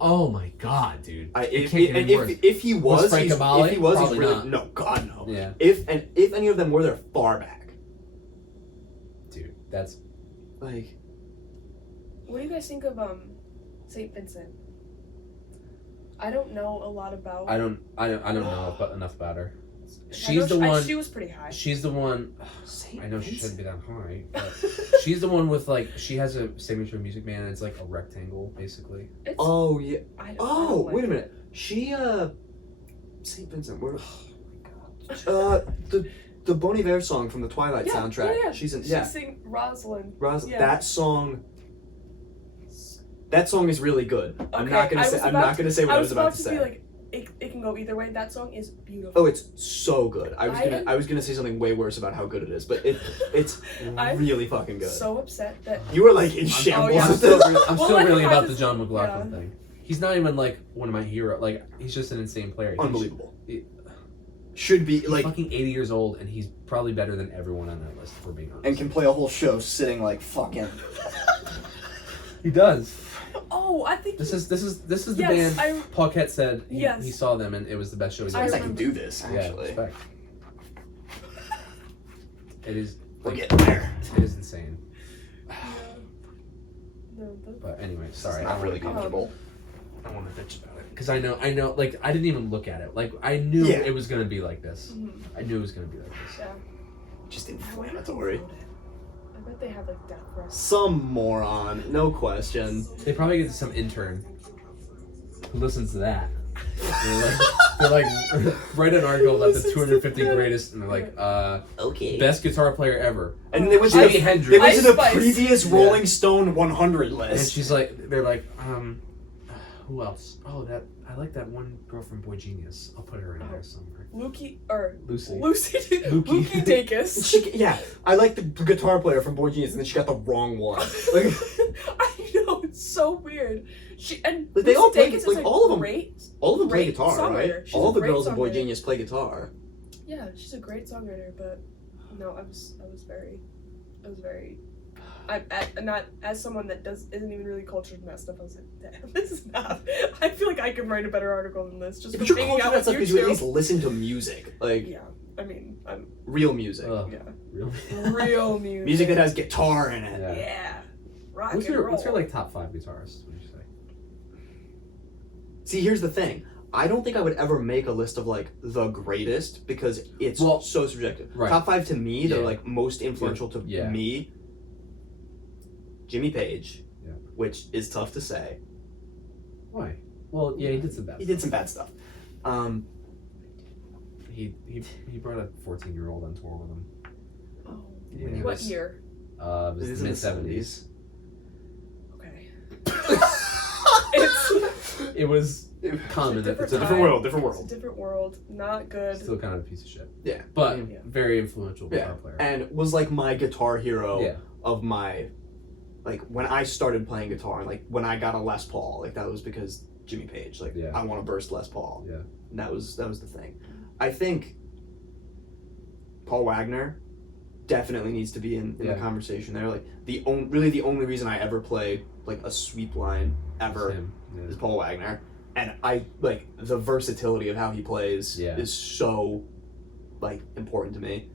Oh my god, dude! If he was, Frank Amali? if he was, he's Probably really not. no, God no. Yeah. If any of them were there, far back. Dude, that's Like, What do you guys think of St. Vincent? I don't know a lot about. I don't know enough about her. I She's know the one. She was pretty high. She's the one. Saint I know she Vincent. shouldn't be that high, but she's the one with like she has a signature music band. And it's like a rectangle, basically. It's, oh yeah. I don't Oh, like wait a it. minute. She Saint Vincent. Where? The Bon Iver song from the Twilight soundtrack. Yeah. She's in. She Yeah. sing Rosalind. Yeah. That song. That song is really good. I'm Okay, not gonna say. I'm not gonna say what I was about to be say. like, it can go either way. That song is beautiful. Oh, it's so good. I was gonna say something way worse about how good it is, but it's I'm really fucking good. So upset that You were like in shambles. yeah. I'm Well, still like, reeling I about the was- John McLaughlin thing. He's not even like one of my heroes. Like he's just an insane player. Unbelievable. He's Should be like fucking 80 years old, and he's probably better than everyone on that list. If we're being honest. and can play a whole show sitting like fucking. He does. Oh, I think This is the Yes, band. Paquette said Yes. he saw them and it was the best show he's I I ever guess I seen. can do this Yeah, actually. respect. It is. We're Like, getting there. it is insane. no, But anyway, sorry. Not I really wanna be- comfortable. I want to bitch about it because I know. Like I didn't even look at it. Like I knew Yeah. it was gonna be like this. Mhm. I knew it was gonna be like this. Yeah. Just I wonder who inflammatory. wrote it. I bet they have like death threats. Some moron, no question. They probably get some intern who listens to that. They're like write an article about the 250 greatest, and they're like, Okay. best guitar player ever. And then they went to Jimi the, Hendrix. they went to the Ice Spice. previous Yeah. Rolling Stone 100 And list. she's like, they're like, who else? Oh, that I like that one girl from Boy Genius. I'll put her in there somewhere. Lucy Lukey. Dacus. Yeah, I like the guitar player from Boy Genius, and then she got the wrong one. Like, I know, it's so weird. She and Like, they all Lucy play- Dacus like, is all of them- great. all of them play Great guitar, right? songwriter. She's All a the great girls in Boy songwriter. Genius play guitar. Yeah, she's a great songwriter, but no, I was very. I'm not as someone that isn't even really cultured in that stuff. I was like, damn, this is not. I feel like I could write a better article than this. Just If from you're hanging cultured out that with stuff you because you at two. least listen to music, like Yeah, I mean, I'm real music, Ugh, yeah, really? real music. music that has guitar in it. Yeah. Yeah, rock What's and your roll. like top 5 guitarists? What would you say? See, here's the thing. I don't think I would ever make a list of like the greatest because it's Well, so subjective. right. Top 5 to me, they're Yeah. like most influential to Yeah. me. Jimmy Page, Yeah. which is tough to say. Why? Well, yeah, he did some bad. He did some bad stuff. He brought a 14-year-old on tour with him. Oh, When he what was, year? It was This is in the mid 70s. Okay. It was common at the It's a time. different world, different It's a different world. Not good. Still kind of a piece of shit, Yeah. but Yeah. very influential Yeah. guitar player. And was like my guitar hero Yeah. of my, like when I started playing guitar, like when I got a Les Paul, like that was because Jimmy Page, like Yeah. I want to burst Les Paul. Yeah. And that was the thing. I think Paul Wagner definitely needs to be in the Yeah. conversation there. Like the only reason I ever play like a sweep line ever Him. is Paul Wagner. And I like the versatility of how he plays Yeah. is so like important to me.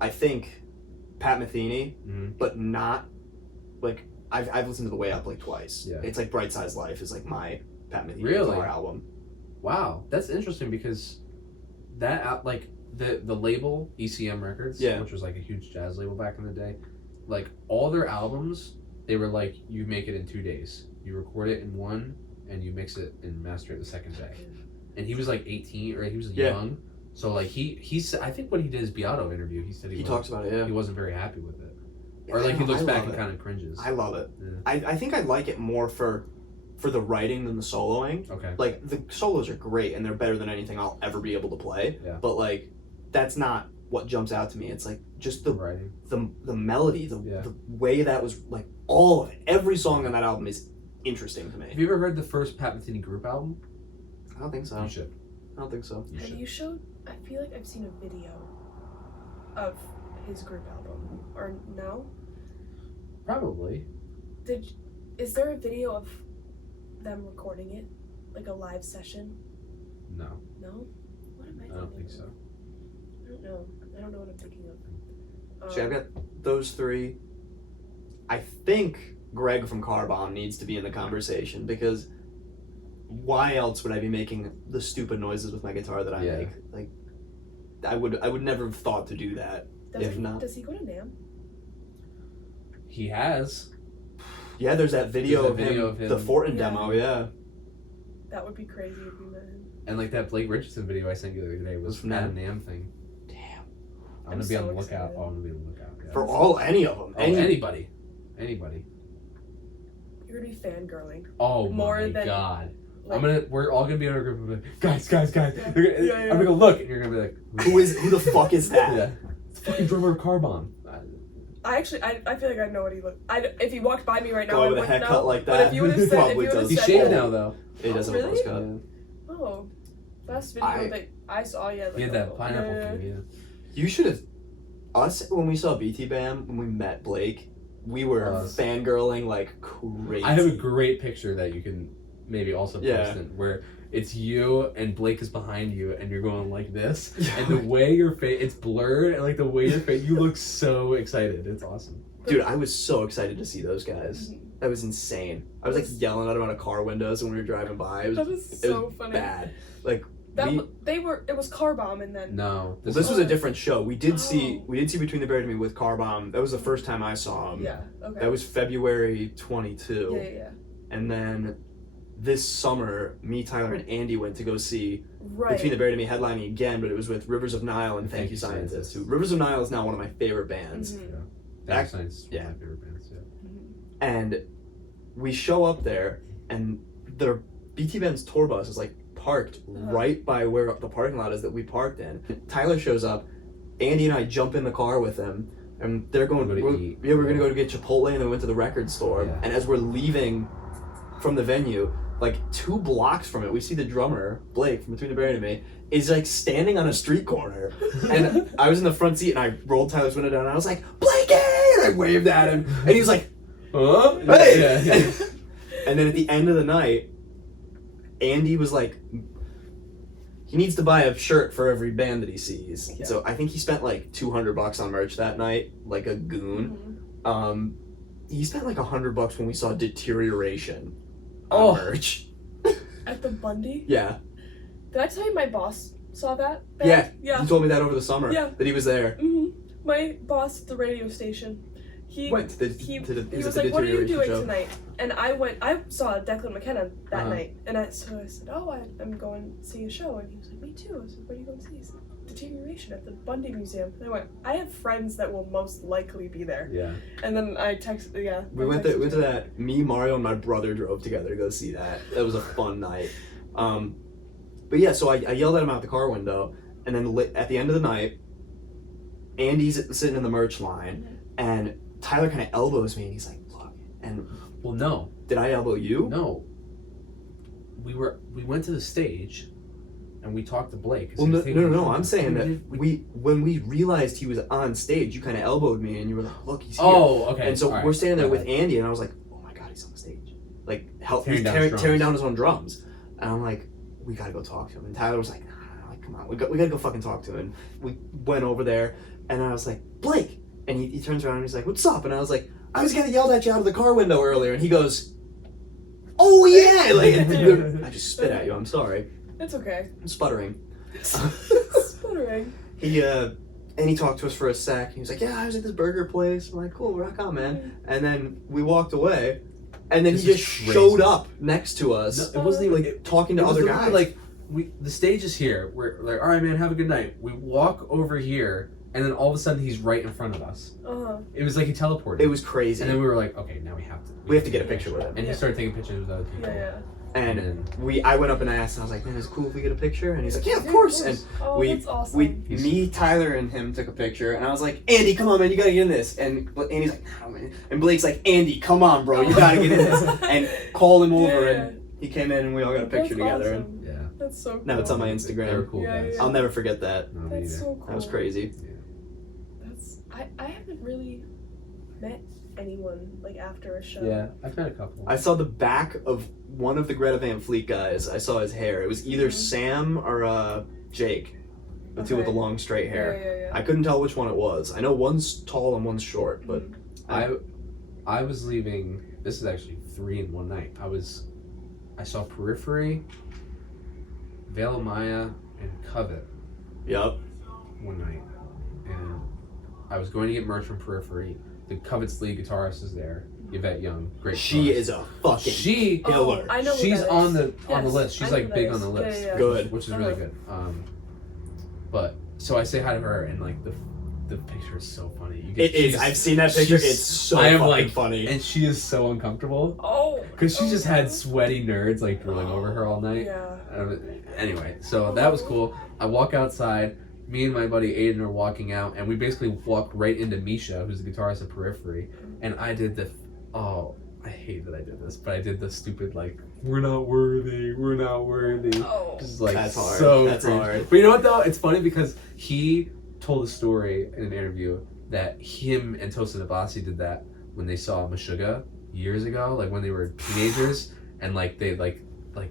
I think Pat Metheny, Mhm. but not like I've listened to The Way Up like twice. Yeah. It's like Bright Size Life is like my Pat Metheny Really? guitar album. Wow, that's interesting because that the label ECM Records, Yeah. which was like a huge jazz label back in the day, like all their albums, they were like, you make it in 2 days. You record it in one, and you mix it and master it the second day. And he was like 18, or he was young. So like he's I think what he did his Beato interview, he said he talks about it. Yeah, he wasn't very happy with it, or like he looks back and kind of cringes. I love it. Yeah. I think I like it more for the writing than the soloing. Okay. Like the solos are great and they're better than anything I'll ever be able to play. Yeah. But like that's not what jumps out to me. It's like just the writing, the melody, the way that was like all of it. Every song on that album is interesting to me. Have you ever heard the first Pat Metheny group album? I don't think so. You should. I don't think so. Have you showed? I feel like I've seen a video of his group album, or no? Probably. Is there a video of them recording it, like a live session? No. No. What am I thinking? I don't think so. I don't know. I don't know what I'm thinking of. See, I've got those three. I think Greg from Car Bomb needs to be in the conversation because why else would I be making the stupid noises with my guitar that I make? Like, I would never have thought to do that. Does he go to NAMM? He has. Yeah, there's that video, of him, the Fortin Yeah. demo. Yeah, That would be crazy if we met him. And like that Blake Richardson video I sent you the other day was from that NAMM. NAMM thing. damn. I'm gonna be so on the lookout. excited. Oh, I'm gonna be on the lookout. Yeah. For any of them. Anybody. You're gonna be fangirling. Oh More my than, god. Like, We're all gonna be in a group of like, guys. Yeah. I'm gonna go look, and you're gonna be like, Who the fuck is that? Yeah. It's fucking drummer of Car Bomb. I feel like I know what he looked. If he walked by me right now, Go I with a wouldn't haircut know. like But that. if you would have said, Probably does. He's said shaved that, now though. It doesn't really? have a postcard. Yeah. Oh, last video that I saw, yeah. Like He had that pineapple thing. Yeah. You should have. Us when we saw BT Bam when we met Blake, we were fangirling like crazy. I have a great picture that you can maybe also post Yeah. in where it's you and Blake is behind you and you're going like this, and the way your face, it's blurred, and like the way your face, you look so excited. It's awesome. Dude, I was so excited to see those guys. That was insane. I was like yelling at them out of car windows when we were driving by. That was so funny. Bad. Like it was Car Bomb, and then No, this was a different show. We did see Between the Buried and Me with Car Bomb. That was the first time I saw him. yeah, okay. That was February 22. Yeah. And then this summer, me, Tyler, and Andy went to go see Right. Between the Buried and Me headlining again, but it was with Rivers of Nile and Thank You Scientist. Who Rivers of Nile is now one of my favorite bands. Mhm. That Science is Yeah. one of my favorite bands. Yeah. And we show up there, and their BT Band's tour bus is like parked right by where the parking lot is that we parked in. Tyler shows up, Andy and I jump in the car with him, and they're going. We're gonna go to get Chipotle, and then we went to the record store. Yeah. And as we're leaving from the venue, like 2 blocks from it, we see the drummer Blake from Between the Buried and Me is like standing on a street corner, and I was in the front seat, and I rolled Tyler's window down, and I was like, "Blakey!" and I waved at him, and he was like, Huh? "Hey!" Yeah. And then at the end of the night, Andy was like, he needs to buy a shirt for every band that he sees. Yeah. So I think he spent like $200 on merch that night, like a goon. Mhm. He spent like $100 when we saw Deterioration on merch. At the Bundy? Yeah. Did I tell you my boss saw that? Yeah. Yeah. He told me that over the summer. Yeah. That he was there. hmm My boss at the radio station. He Went to the he was was at the like, "What are you Deterioration doing show. tonight?" And I saw Declan McKenna that Uh-huh. night, and so I said, "Oh, I'm going to see a show," and he was like, "Me too." I said, "What are you going to see?" He said, "Deterioration at the Bundy Museum." And I went, "I have friends that will most likely be there." Yeah. And then I texted, We went to that. Me, Mario, and my brother drove together to go see that. That was a fun night. But yeah, so I yelled at him out the car window, and then at the end of the night, Andy's sitting in the merch line, and Tyler kind of elbows me, and he's like, "Look." And Well, no. did I elbow you? No. We went to the stage, and we talked to Blake. Well, no. I'm saying that when we realized he was on stage, you kind of elbowed me, and you were like, "Look, he's here." Oh, okay. And so all right. we're standing there My with bad. Andy, and I was like, "Oh my god, he's on the stage!" Like, Tearing he's down his drums. tearing down his own drums. And I'm like, "We gotta go talk to him." And Tyler was like, "Nah, like, come on, we gotta go fucking talk to him." We went over there, and I was like, "Blake," and he turns around and he's like, "What's up?" And I was like, "I was getting yelled at you out of the car window earlier," and he goes, "Oh yeah!" Like, I just spit at you. I'm sorry. It's okay. I'm sputtering. Sputtering. And he talked to us for a sec. He was like, "Yeah, I was at this burger place." I'm like, "Cool, rock on, man." And then we walked away, and then This he is just crazy. showed up next to us. No, it wasn't even like talking to it was other literally, guys. Like the stage is here. We're like, all right, man, have a good night. We walk over here, and then all of a sudden he's right in front of us. It was like he teleported. It was crazy. And then we were like, okay, now we have to. We have to get a picture with him. And he started taking pictures with other people. Yeah. And I went up and asked, and I was like, "Man, is it cool if we get a picture?" And he's like, "Yeah, of course." And that's awesome. me, Tyler, and him took a picture, and I was like, "Andy, come on, man, you gotta get in this." And Andy's like, "No, man." And Blake's like, "Andy, come on, bro, you gotta get in this." And called him over, and he came in, and we all got a picture together. Awesome. Yeah. That's so cool. Now it's on my They Instagram. were cool guys. I'll never forget that. No, me That's either. so cool. That was crazy. I haven't really met anyone like after a show. Yeah, I've met a couple. I saw the back of one of the Greta Van Fleet guys. I saw his hair. It was either Sam or Jake, the two with the long straight hair. Yeah. I couldn't tell which one it was. I know one's tall and one's short, but I was leaving. This is actually 3 in one night. I saw Periphery, Veil of Maya, and Covet Yup. one night, and I was going to get merch from Periphery. The Covet's lead guitarist is there, Yvette Young, great. She guitarist. is a fucking She killer. I know who she's that on is. the on the Yes, list. She's I know like who big that on the is. list. Yeah. Good. Which is really good. But so I say hi to her, and like the picture is so funny. It is. I've seen that picture. she's- It's so I am, fucking like, funny. and she is so uncomfortable Oh. because she just had sweaty nerds like drooling over her all night. Yeah. Anyway, so that was cool. I walk outside. Me and my buddy Aiden are walking out, and we basically walk right into Misha, who's the guitarist of Periphery. And I did the, I hate that I did this, but I did the stupid like, we're not worthy. Oh. Just like That's hard. so That's cringe. hard. But you know what though? It's funny because he told a story in an interview that him and Tosin Abasi did that when they saw Meshuggah years ago, like when they were teenagers, and like they like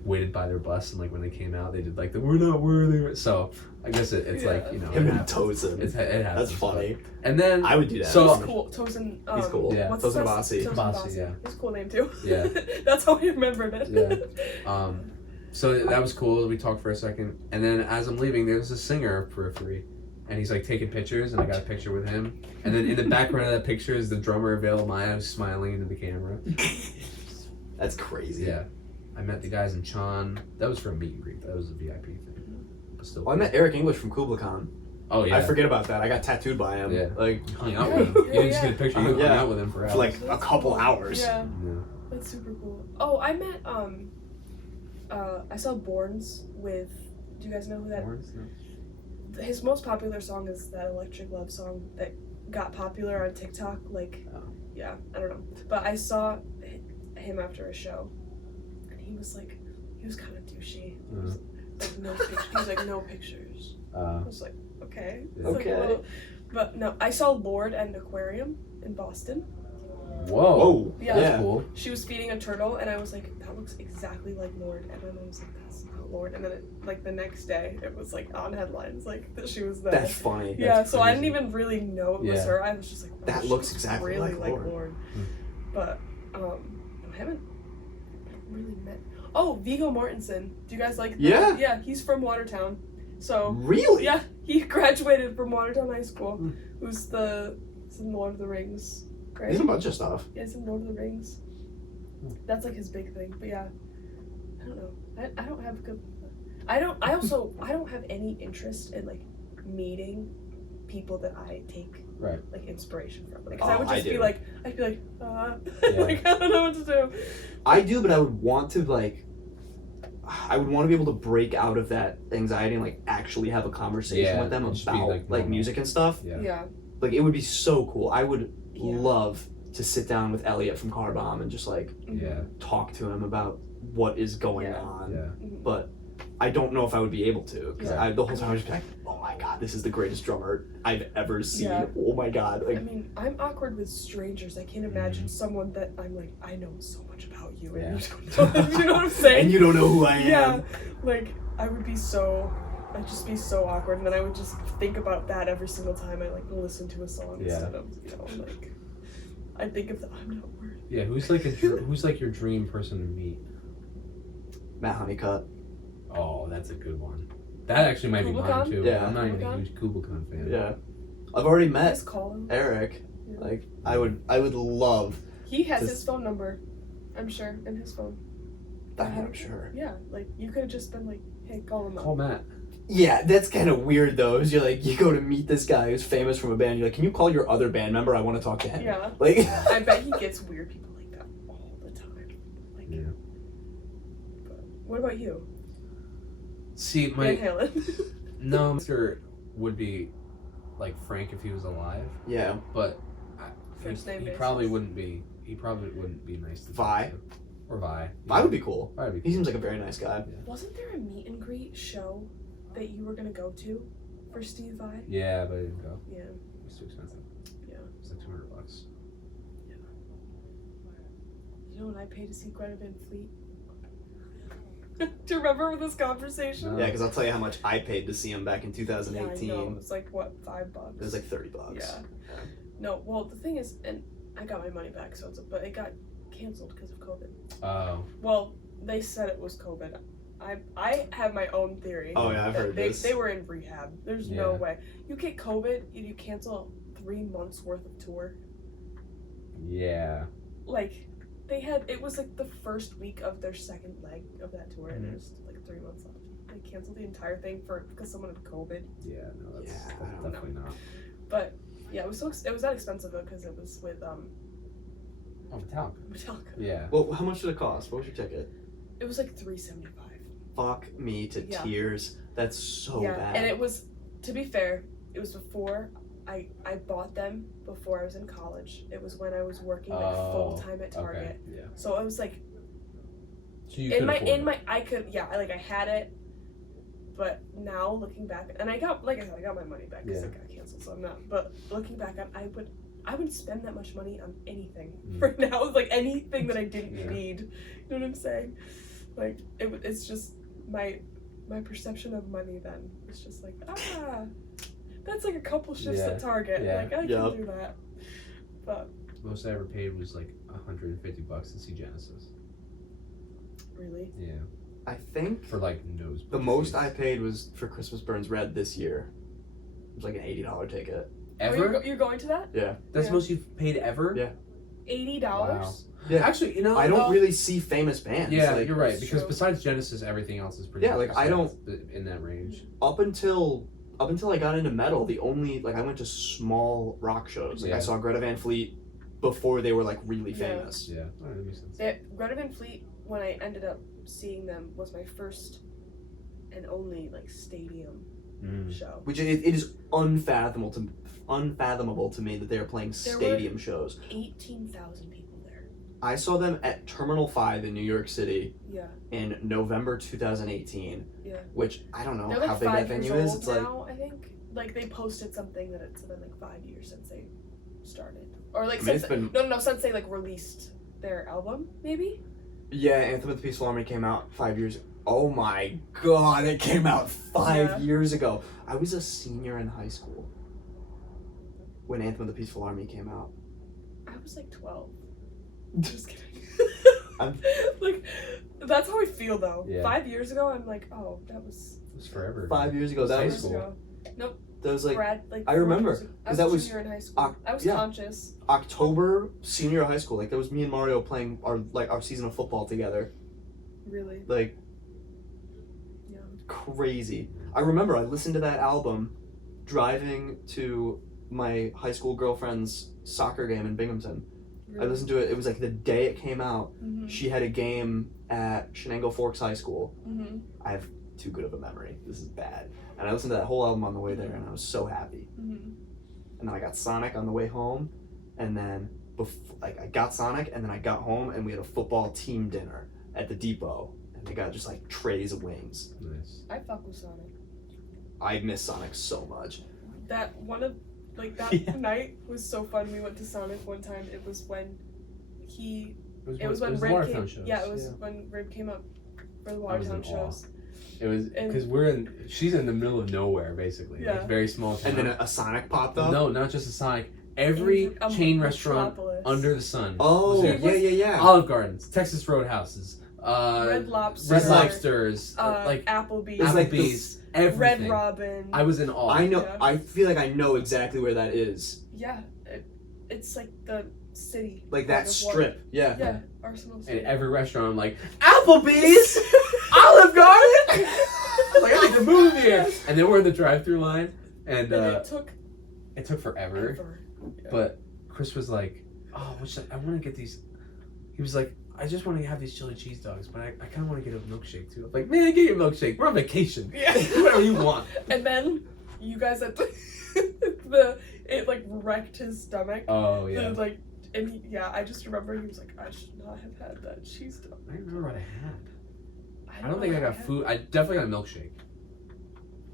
waited by their bus, and like when they came out, they did like the "we're not worthy." So I guess it's like, you know, Him it and happens. Tosin. It happens. That's funny. And then I would do that. So- He's cool. Tosin. He's cool. Yeah. What's Tosin his Abasi. Tosin Abasi, yeah. It's a cool name too. Yeah. That's how I remembered it. Yeah. So that was cool. We talked for a second, and then as I'm leaving, there's a singer of Periphery, and he's like taking pictures, and I got a picture with him. And then in the background of that picture is the drummer Veil of Maya smiling into the camera. That's crazy. Yeah, I met the guys in Chan. That was for a meet and greet. That was a VIP thing. But still. Well, I met Eric English from Kubla Khan. Oh yeah. I forget about that. I got tattooed by him. Yeah. Like You hung out with him. You didn't just Yeah. get a picture. You Yeah. hung out with him for hours. for like a That's couple cool. hours. Yeah. Yeah. That's super cool. Oh, I met I saw Borns with. Do you guys know who that? Lawrence? No. His most popular song is that Electric Love song that got popular on TikTok. Like, Oh. yeah, I don't know. But I saw him after a show, and he was kind of douchey. He was like no pictures. He was like no pictures. I was like, okay. It's like, Okay. well, but no, I saw Lord and Aquarium in Boston. Whoa. Whoa. Yeah. That's cool. She was feeding a turtle, and I was like, that looks exactly like Lord. And my mom was like, that's not Lord. And then, the next day, it was like on headlines, like that she was there. That's funny. yeah, That's so I didn't crazy. even really know it was Yeah. her. I was just like, wow, That she looks exactly really like Lord. But I haven't really met. Oh, Viggo Mortensen. Do you guys like? Yeah. Yeah, he's from Watertown. So Really? yeah, he graduated from Watertown High School. Hmm. Who's in Lord of the Rings? Right? He's in a bunch of stuff. Yeah, it's in Lord of the Rings. That's like his big thing. But yeah, I don't know. I don't have good. I don't have any interest in like meeting people that I take Right. like inspiration from. Like, 'cause I Oh, would I just be do. like, I'd be like, Yeah. like I don't know what to do. I do, but I would want to I would want to be able to break out of that anxiety and like actually have a conversation Yeah, with them and just be, about like, like normal. music and stuff. Yeah. Yeah. Like it would be so cool. I would Yeah. love to sit down with Elliot from Car Bomb and just like Yeah. talk to him about what is going Yeah. on. Yeah. But I don't know if I would be able to because Yeah. the whole time I would just be like, oh my god, this is the greatest drummer I've ever seen. Yeah. Oh my god, I like mean, I'm awkward with strangers. I can't imagine someone that I'm like, I know so much about you, and Yeah. you don't know. You know what I'm saying? and you don't know who I am. Yeah, like I'd just be so awkward, and then I would just think about that every single time I like listen to a song Yeah. instead of like I think of I'm not worthy. Yeah. Who's like your dream person to meet? Matt Honeycutt. Oh, that's a good one. That actually might be mine Kublai Khan? too. Yeah. I'm not even Kublai a huge Kublai Khan fan. Yeah. I've already met Just call him. Eric. Yeah. Like, I would love. He has Just- his phone number, I'm sure, in his phone. I'm sure. Yeah, like you could have just been like, hey, call him up. Call Matt. Yeah, that's kind of weird though. Is you're like, you go to meet this guy who's famous from a band. You're like, can you call your other band member? I want to talk to him. Yeah. Like, I bet he gets weird people like that all the time. Like, Yeah. But what about you? See, Van Halen. no, Mr. would be like Frank if he was alive, yeah. but First name he basis. probably wouldn't be. He probably wouldn't be nice to Vi? talk to. Or Vi. I would be cool. Vi would be He cool. seems like a very nice guy. Wasn't there a meet and greet show that you were gonna go to for Steve Vai? Yeah, but I didn't go. Yeah. It was too expensive. Yeah. It was like $200. You know what I paid to see Greta Van Fleet? Do you remember this conversation? No. Yeah, because I'll tell you how much I paid to see him back in Yeah, 2018. I know. It was like what, $5? It was like $30. Yeah. No, well the thing is, and I got my money back, so but it got canceled because of COVID. Oh. Well, they said it was COVID. I have my own theory. Oh yeah, I've that heard they, this. they were in rehab. There's no Yeah. way. You get COVID and you cancel 3 months worth of tour. Yeah. Like, it was like the first week of their second leg of that tour, and Mm-hmm. there's like 3 months left. They canceled the entire thing because someone had COVID. Yeah. No, that's, Yeah, I that's don't definitely not. But yeah, it was that expensive though because it was with Oh, Metallica. Metallica. Yeah. Well, how much did it cost? What was your ticket? It was like $375. Fuck me to Yeah. tears. That's so bad. And it was, to be fair, it was before I bought them before I was in college. It was when I was working like full time at Target. Okay. Yeah. So I was like So you could afford it. I could I had it, but now looking back, and I got my money back because Yeah. it got canceled. So I'm not. But looking back, I wouldn't spend that much money on anything Mm. right now. Like anything that I didn't Yeah. need. You know what I'm saying? Like it's just my perception of money then. It's just like that's like a couple shifts Yeah. at Target. Yeah. Like I Yup. can do that. But Most I ever paid was like $150 to see Genesis. really, Yeah. I think For like nose. the most I paid was for Christmas Burns Red this year. It was like an $80 ticket. Ever? you're going to that? Yeah. That's Yeah. the most you've paid ever? Yeah. $80. Wow. Yeah. Actually, you know, I don't though- really see famous bands. Yeah, like, you're right. That's Because true. besides Genesis, everything else is pretty. Yeah, like, I don't- in that range. up until I got into metal, the only I went to small rock shows. Like Yeah. I saw Greta Van Fleet before they were like really Yeah. famous. Yeah, that makes sense. Greta Van Fleet, when I ended up seeing them, was my first and only like stadium show. Which it is unfathomable to me that they are playing There were- stadium shows. 18,000 people there. I saw them at Terminal 5 in New York City Yeah. in November 2018. Yeah. Which I don't know They're how like big that 5 years venue is. old It's like now, I think. Like they posted something that it's been like 5 years since they started, or like I mean, since it's been- no since they like released their album, maybe. yeah, Anthem of the Peaceful Army came out 5 years. Oh my god, it came out 5 Yeah. years ago. I was a senior in high school when Anthem of the Peaceful Army came out. I was like 12. Just kidding. I'm- Like that's how I feel though. Yeah. 5 years ago, I'm like, oh, that was It was forever. 5 years ago, that High was years school. ago. Nope. that was like I 4 remember, years ago. I 'cause was that a was- junior in high school. I was yeah. conscious. October senior of high school. Like that was me and Mario playing our season of football together. Really. Like Yeah. crazy. I remember I listened to that album driving to my high school girlfriend's soccer game in Binghamton. I listened to it. It was like the day it came out. Mm-hmm. She had a game at Shenango Forks High School. Mm-hmm. I have too good of a memory. This is bad. And I listened to that whole album on the way there, and I was so happy. Mm-hmm. And then I got Sonic on the way home, and then I got Sonic, and then I got home, and we had a football team dinner at the depot, and they got just like trays of wings. Nice. I fuck with Sonic. I miss Sonic so much. That one of like that Yeah. night was so fun. We went to Sonic one time. It was when it was when the Rib Watertown came. shows. Yeah, it was when Rib came up for the I was in Watertown awe. shows. It was And- because she's in the middle of nowhere basically. Yeah. Like, very small town. And then a Sonic popped up. No, not just a Sonic. Every chain restaurant Metropolis. under the sun. Oh was yeah, there. yeah, yeah. Olive Gardens, Texas Roadhouses, Red Lobster, Red Lobsters, like Applebee's, It's like Applebee's, everything. Red Robin. I was in awe. I know. Yeah. I feel like I know exactly where that is. Yeah, it's like the city. Like that strip. Yeah. Yeah, Arsenal City. And every restaurant, I'm like, Applebee's, Olive Garden. I was like, I need to move here. And then we're in the drive-through line, and it took forever. Yeah. But Chris was like, oh, I want to get these. He was like, I just want to have these chili cheese dogs, but I kind of want to get a milkshake too. I'm like, man, get your milkshake. We're on vacation. Yeah. Do whatever you want. And then you guys at it like wrecked his stomach. Oh yeah. I just remember he was like, I should not have had that cheese dog. I don't remember what I had. I don't know think I what got food. I definitely got a milkshake.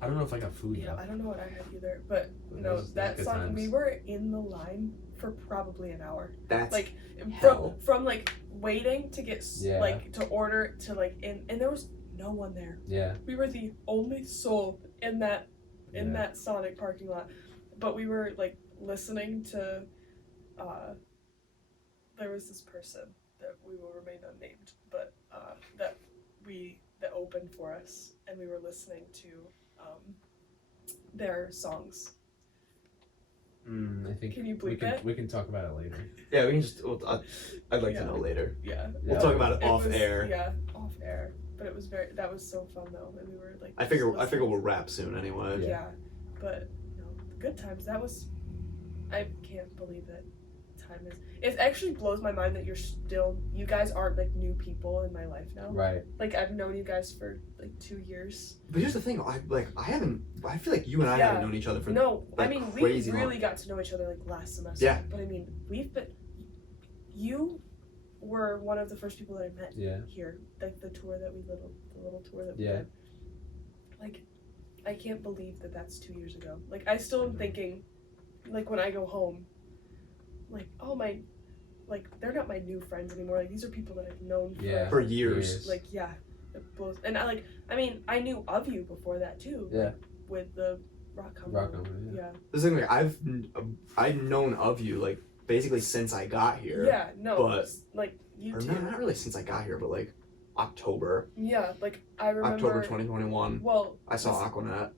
I don't know if I got food Yeah, though. I don't know what I had either, but But no, those that good song. times. We were in the line for probably an hour. That's Like hell. from like waiting to get Yeah. like to order to like and there was no one there. Yeah. We were the only soul in that Yeah. that Sonic parking lot, but we were like listening to. There was this person that we will remain unnamed, but that opened for us, and we were listening to their songs. I think Can you bleep it? We can talk about it later. Yeah, we can just. I'd like Yeah. to know later. Yeah. We'll talk about it off was, air. Yeah, off air. But it was that was so fun though, and we were like. I figure we'll wrap soon anyway. Yeah, but good times. That was. I can't believe that time is. It actually blows my mind that you guys aren't like new people in my life now. Right. Like I've known you guys for like 2 years. But here's the thing, I feel like you and I Yeah. haven't known each other for No, I like, mean we crazy really long. got to know each other like last semester. Yeah. But I mean you were one of the first people that I met Yeah. here. Like the little tour that we Yeah. did. Like I can't believe that that's 2 years ago. Like I still am thinking, like when I go home, like like they're not my new friends anymore. Like these are people that I've known For years. Like yeah, it blows. And I knew of you before that too. Yeah. Like, with the rock company. Rock company, yeah. This thing, like I've known of you like basically since I got here. Yeah, no, but like you or too. not really since I got here, but like October. Yeah, like I remember. October 2021. Well, I saw Aquanet.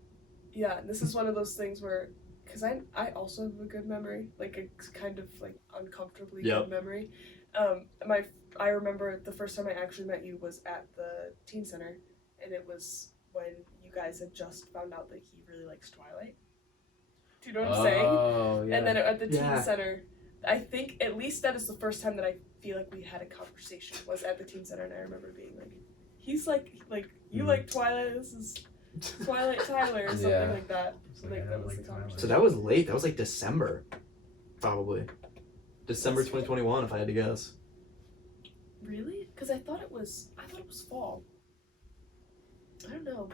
Yeah, and this is one of those things where, because I also have a good memory, like a kind of like uncomfortably Yep. good memory. I remember the first time I actually met you was at the teen center, and it was when you guys had just found out that he really likes Twilight. Do you know what I'm saying? Oh, yeah. And then at the Yeah. teen center, I think at least that is the first time that I feel like we had a conversation was at the teen center, and I remember being like, he's like you like Twilight, this is Twilight Tyler or something Yeah. like that. It's like, Like, I that don't was like the Twilight. conversation. So that was late. That was like December, probably. December 2021, if I had to guess. Really? Because I thought it was fall. I don't know.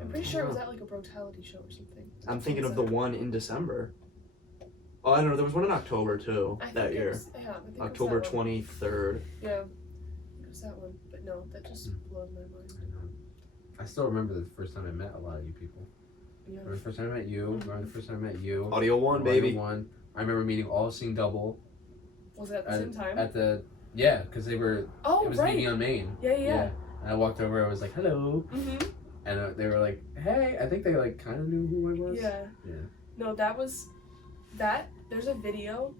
I'm pretty sure it was at like a brutality show or something. I'm thinking of the one in December. Oh, I don't know. There was one in October too I think that it year. was- yeah, I think it was October that one. 23rd. Yeah, it was that one. But no, that just blows my mind. I know. I still remember the first time I met a lot of you people. Yeah. Remember the first time I met you. Remember the first time I met you. Audio One, Audio baby. One. I remember meeting All Sing Double. Was it at the same time? At the because they were. Oh, it was right. meeting on Main. Yeah. And I walked over. I was like, "Hello," Mm-hmm. and they were like, "Hey." I think they like kind of knew who I was. Yeah. Yeah. No, that was that. There's a video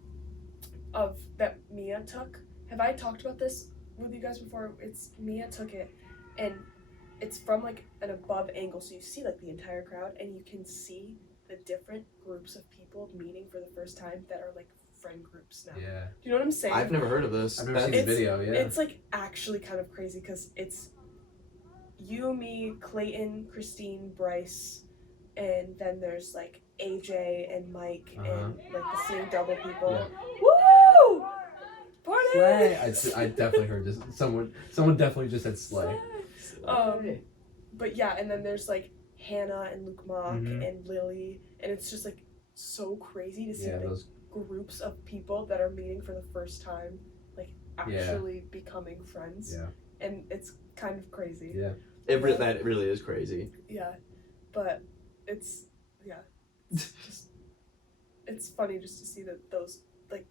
of that Mia took. Have I talked about this with you guys before? It's Mia took it, and it's from like an above angle, so you see like the entire crowd, and you can see the different groups of people meeting for the first time that are like friend groups now. Yeah. Do you know what I'm saying? I've never heard of this. I've never seen That's- the video. Yeah. It's like actually kind of crazy because it's you, me, Clayton, Christine, Bryce, and then there's like AJ and Mike and like the same double people. Yeah. Woo! Party! Slay. I definitely heard this. Someone definitely just said slay. But yeah, and then there's like Hannah and Luke Mock Mhm. and Lily, and it's just like so crazy to see Yeah, like those. groups of people that are meeting for the first time, like actually becoming friends, Yeah. and it's kind of crazy. Yeah. That really is crazy. Yeah, but it's just it's funny just to see that those like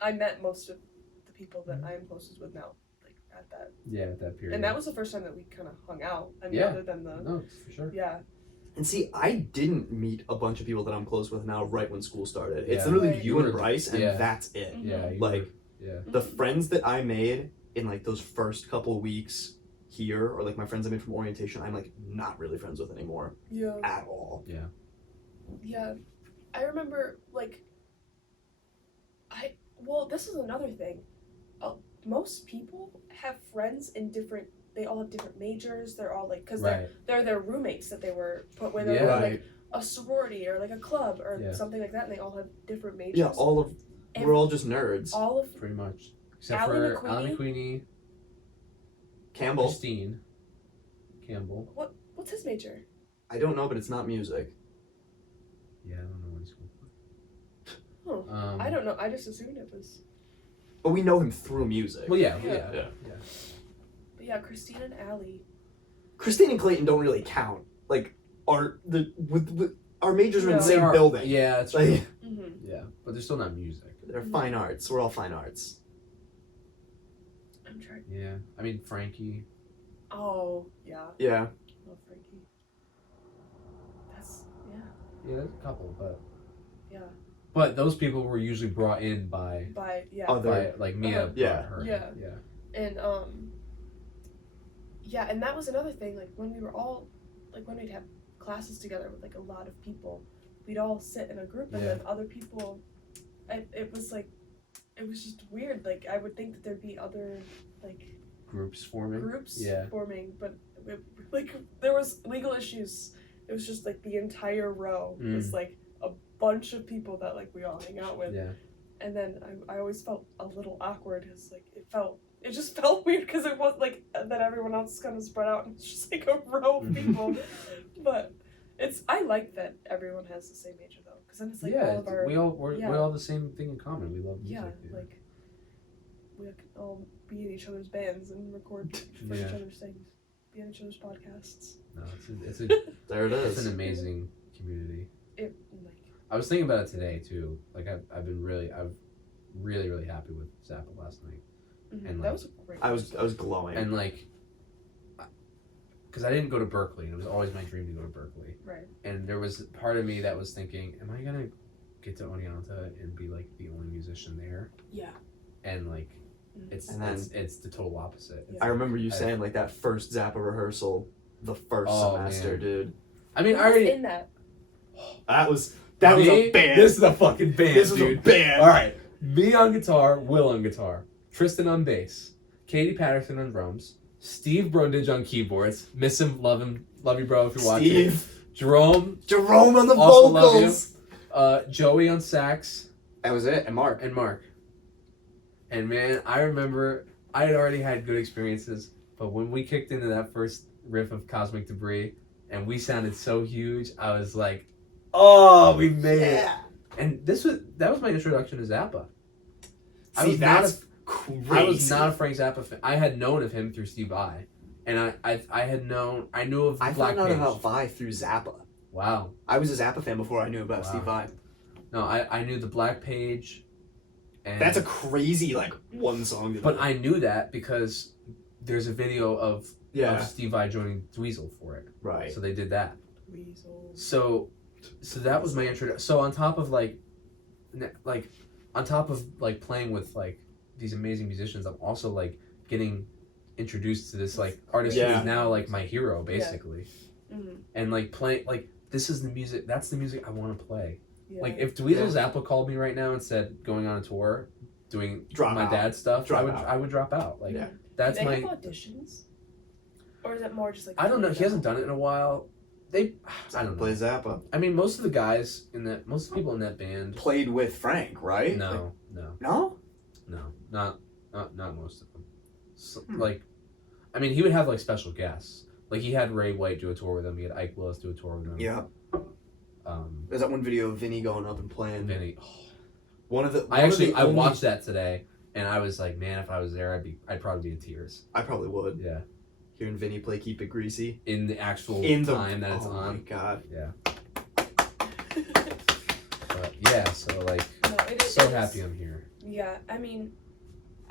I met most of the people that I am closest with now like at that Yeah, at that period. And that was the first time that we kind of hung out. I mean, Yeah. other than the No, for sure. yeah. And see, I didn't meet a bunch of people that I'm close with now right when school started. It's Yeah. literally Right. you and Bryce, and Yeah. that's it. Yeah, you Like, were- yeah. the friends that I made in like those first couple of weeks here, or like my friends I made from orientation, I'm like not really friends with anymore Yeah. at all. Yeah. I remember like this is another thing. Most people have friends in different. They all have different majors. They're all like because Right. they're their roommates that they were put with. They're Yeah. in, like a sorority or like a club or Yeah. something like that, and they all have different majors. Yeah, we're all just nerds. all of Pretty much. Except Alan for Alan McQueenie, Campbell, Christine Campbell. what's his major? I don't know, but it's not music. Yeah, I don't know what he's called. Huh. I don't know. I just assumed it was. But we know him through music. Well, yeah. Yeah. But yeah, Christine and Allie. Christine and Clayton don't really count. Like, with our majors are in No. the same They are- building. Yeah, it's Like, true. Mm-hmm. Yeah, but they're still not music. they're fine arts. We're all fine arts. I'm trying. Yeah, I mean Frankie. Oh yeah, Yeah. love Frankie. That's Yeah, there's a couple, but yeah. but those people were usually brought in by Other- by like Mia brought Yeah. her. Yeah. Yeah. And yeah, and that was another thing. Like when we were all, like when we'd have classes together with like a lot of people, we'd all sit in a group, and Yeah. then other people. It was like, it was just weird. Like I would think that there'd be other like Groups forming. groups Yeah. forming, but like there was legal issues. It was just like the entire row was like a bunch of people that like we all hang out with. Yeah. And then I always felt a little awkward because like it just felt weird because it was like that everyone else is kind of spread out and it's just like a row of people. But I like that everyone has the same major though, because then it's like all of our we all the same thing in common. We love music. like we can all be in each other's bands and record for Yeah. each other's things, be on each other's podcasts. No, it's a There it it's is. an amazing community. It like I was thinking about it today too. Like I'm really happy with Zappa last night. And, that like, was a great. I was glowing. And like, because I didn't go to Berkeley, and it was always my dream to go to Berkeley. right. And there was part of me that was thinking, am I gonna get to Oneonta and be like the only musician there? Yeah. And like, Mhm. it's the total opposite. It's I remember you I- saying like that first Zappa rehearsal, the first Oh, semester, man. dude. I mean, Who I was already. in that. That was a Me? band. This is a fucking band. This was dude. a band. All right, me on guitar, Will on guitar, Tristan on bass, Katie Patterson on drums, Steve Brundage on keyboards. Miss him, love you, bro. If you're watching. Steve. Jerome On the also love vocals. you. Joey on sax, That was it. And Mark. and Mark. And man, I remember I had already had good experiences, but when we kicked into that first riff of Cosmic Debris, and we sounded so huge, I was like, "Oh, we made it!" And that was my introduction to Zappa. See, that's crazy. I was not a Frank Zappa fan. I had known of him through Steve Vai, and I knew of I Black found out Page. about Vi through Zappa. Wow. I was a Zappa fan before I knew about Wow. Steve Vai. No, I knew the Black Page. And That's a crazy like one song. To But know. I knew that because there's a video of Steve Vai joining Dweezil for it. Right. So they did that. Weasel. So that was my introduction. So on top of playing with like these amazing musicians, I'm also like getting introduced to this like artist who Yeah. is now like my hero basically. Mhm. And like playing like this is the music. That's the music I want to play. Yeah. Like if Dweezil Zappa called me right now and said going on a tour, doing Drop my out. dad's stuff, Drop I would out. I would drop out. Like Yeah. that's do they my. have auditions, or is it more just like I don't know. He hasn't done it in a while. I don't Play know. Zappa. I mean, most of the people in that band. Played with Frank, right? No, No? not most of them. So, Like, I mean, he would have like special guests. Like he had Ray White do a tour with him. He had Ike Willis do a tour with him. Yeah. There's that one video of Vinny going up and playing. Vinny. I I watched that today, and I was like, man, if I was there, I'd probably be in tears. I probably would. Yeah. Hearing Vinny play "Keep It Greasy" In the actual time that it's oh on. my god. Yeah. But yeah, so like, No, it is, so it is- happy I'm here. Yeah, I mean,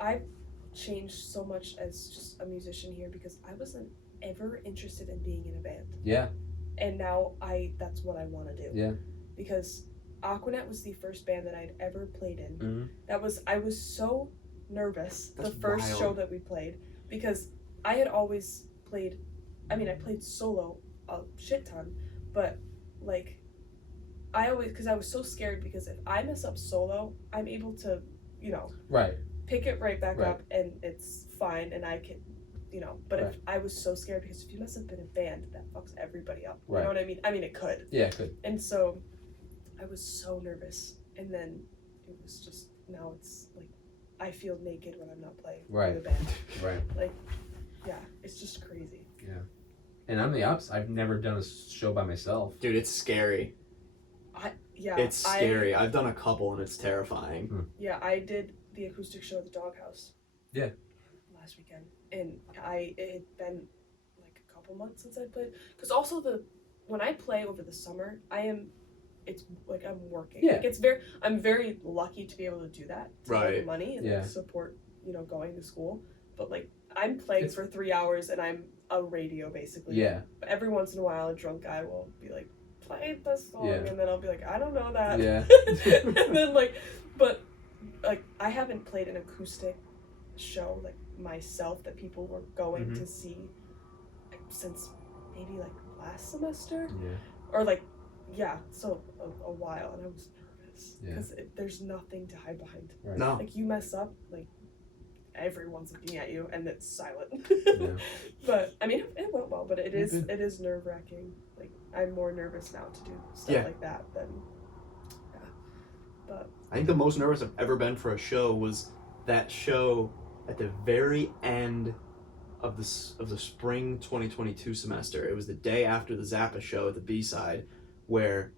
I've changed so much as just a musician here because I wasn't ever interested in being in a band. Yeah. And now that's what I want to do. Yeah. Because Aquanet was the first band that I'd ever played in. Mm-hmm. I was so nervous That's the first wild. show that we played because I had always played, I played solo a shit ton, but like because I was so scared because if I mess up solo, I'm able to, Right. pick it right back Right. up and it's fine and I can, but if I was so scared because if you mess up in a band, that fucks everybody up. Right. You know what I mean? I mean, it could. Yeah, it could. And so I was so nervous. And then it was just, now it's like, I feel naked when I'm not playing with a band. Right. Like, yeah, it's just crazy. Yeah. And I'm the opposite. I've never done a show by myself. Dude, it's scary. It's scary. I've done a couple and it's terrifying. Yeah, I did the acoustic show at the Doghouse. Yeah. Last weekend. And it had been like a couple months since I played. Because also when I play over the summer, it's like I'm working. Yeah. Like I'm very lucky to be able to do that. To Right. make money and Yeah. like support, going to school. But like I'm playing for 3 hours and I'm a radio basically. Yeah. But every once in a while a drunk guy will be like, play this song, Yeah. and then I'll be like, I don't know that. Yeah. And then but I haven't played an acoustic show like myself that people were going to see since maybe like last semester or like so a while, and I was nervous because there's nothing to hide behind. Right. No. Like you mess up, like everyone's looking at you and it's silent. Yeah. But I mean it went well, but it is nerve-wracking. Like I'm more nervous now to do stuff like that than but I think the most nervous I've ever been for a show was that show at the very end of the spring 2022 semester. It was the day after the Zappa show at the B-side where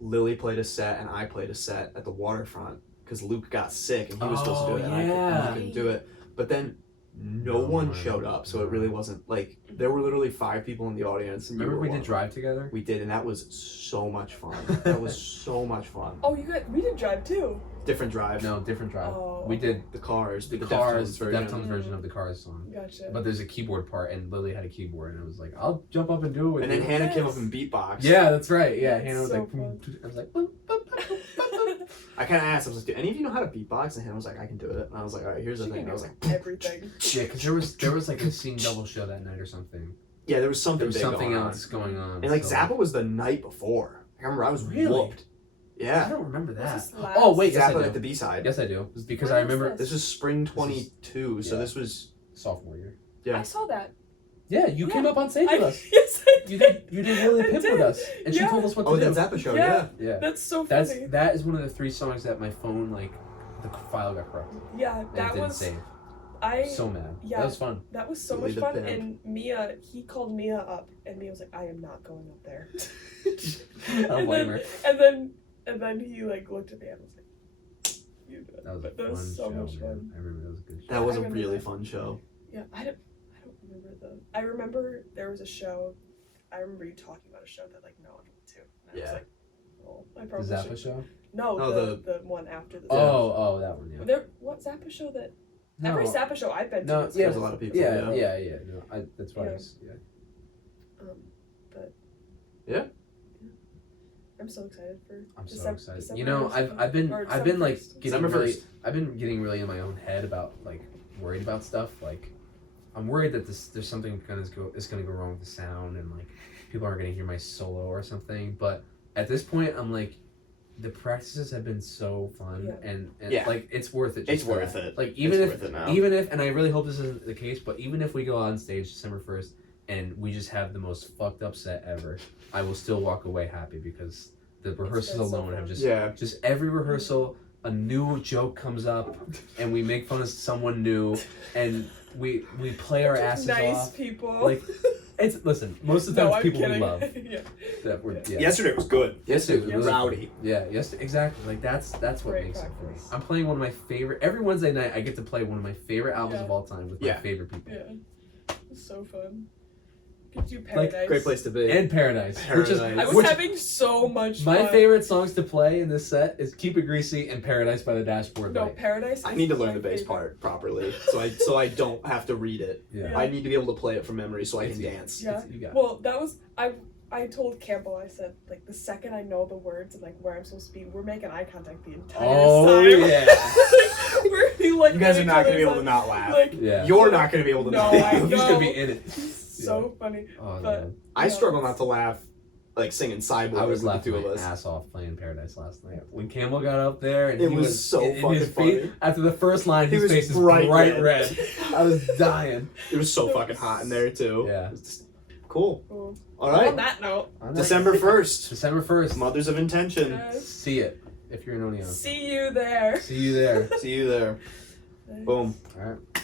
Lily played a set and I played a set at the waterfront because Luke got sick and he was supposed to do it and I couldn't do it. But then no one showed up, so it really wasn't like there were literally 5 people in the audience. And Remember we did Drive together? We did, and that was so much fun. That was so much fun. oh, we did Drive too. Different Drive. No, different Drive. Oh. We did The Cars. the Deftones version. Deftones version of the Cars song. Gotcha. But there's a keyboard part, and Lily had a keyboard, and I was like, I'll jump up and do it with And you. then Hannah came up and beatbox. Yeah, that's right. Yeah, That's Hannah was so like, fun. I was like, boom, boom, boom, boom, boom. I kind of asked, I was like, do any of you know how to beatbox? And Hannah was like, I can do it. And I was like, all right, here's the She thing. can I was do like, everything. Yeah, because there was like a scene double show that night or something. yeah, there was something There was big something going else going on. And like so- Zappa was the night before. I remember I was Really? whooped. I Yeah. don't remember that. Was this last- Oh wait, yes I Zappa do. at the B-side. Yes I do. It's because When I was remember This was spring 22, so Yeah. this was... sophomore year. Yeah. I saw that. Yeah, you came Yeah. up on stage with us. Yes, I You did. did Lily I Pip did. with us, and she Yeah. told us what to Oh, do. that Zappa show, Yeah. yeah. Yeah, That's so funny. that is one of the 3 songs that my phone the file got corrupted. Yeah, And it that didn't was save. I. So mad. Yeah. That was fun. That was so Lily much the fun, Pimp. and Mia, he called Mia up, and Mia was like, "I am not going up there." I don't blame her. And then he like looked at me and was like, "You do it." That was a But that fun was so show, much man. fun. I remember that was a good show. That was I a remember really that. fun show. Yeah, I don't remember I remember there was a show. I remember you talking about a show that like no one went to. And I was Yeah. like, well, I The probably Zappa should. show? No, Oh, the one after the. Oh, that one, yeah. What Zappa show that? No, Every Zappa show I've been to. No, is yeah, There's a cool. lot of people. yeah. No, that's why I Yeah. was, yeah. But. Yeah. I'm so excited for. I'm so December, excited. December You know, 1st. I've been Or like December getting December really 1st. I've been getting really in my own head about like worried about stuff. Like I'm worried that there's something is gonna go wrong with the sound and like people aren't gonna hear my solo or something. But at this point, I'm like, the practices have been so fun and Yeah. like it's worth it. It's just for worth that. it. Like even It's if worth it now. and I really hope this isn't the case, but even if we go on stage December 1st and we just have the most fucked up set ever, I will still walk away happy because the rehearsals been so alone have fun. just every rehearsal a new joke comes up and we make fun of someone new and we play our asses nice off. people. Like listen, most of the time No, it's I'm people we kidding. love Yeah. that we're Yesterday was good. Yesterday was really rowdy. Yeah, yes, exactly. Like that's what Great makes it for me. practice. I'm playing one of my favorite every Wednesday night. I get to play one of my favorite albums Yeah. of all time with my Yeah. favorite people. Yeah. It's so fun. Could do Paradise. Great place to be. And Paradise. Which is, Paradise. I was having so much fun. my favorite songs to play in this set is Keep It Greasy and Paradise by the Dashboard No, Light. Paradise. I need to learn my the bass favorite. part properly, so I don't have to read it. Yeah. I need to be able to play it from memory so I It's can easy. dance. Yeah. You got it. Well, that was I told Campbell, I said, like, the second I know the words and, like, where I'm supposed to be, we're making eye contact the entire time. Yeah. we're, like, You guys are at not each gonna be able other's to not laugh. Like, Yeah. You're not gonna be able to No, not I laugh. You're just gonna know. be in it. so funny. Oh, But man. I struggle not to laugh, like singing Cyborg I was with the laughing two of my us. ass off playing Paradise last night. When Campbell got up there and It he was so in fucking his funny. face, after the first line, He his was face is bright bright red. red. I was dying. It was so fucking hot in there too. Yeah. It was just cool. Cool. All On right. that note, December 1st. December 1st. Mothers of Intention. guys, See it if you're in Oneonta. see you there. See you there. See you there. Boom. All right.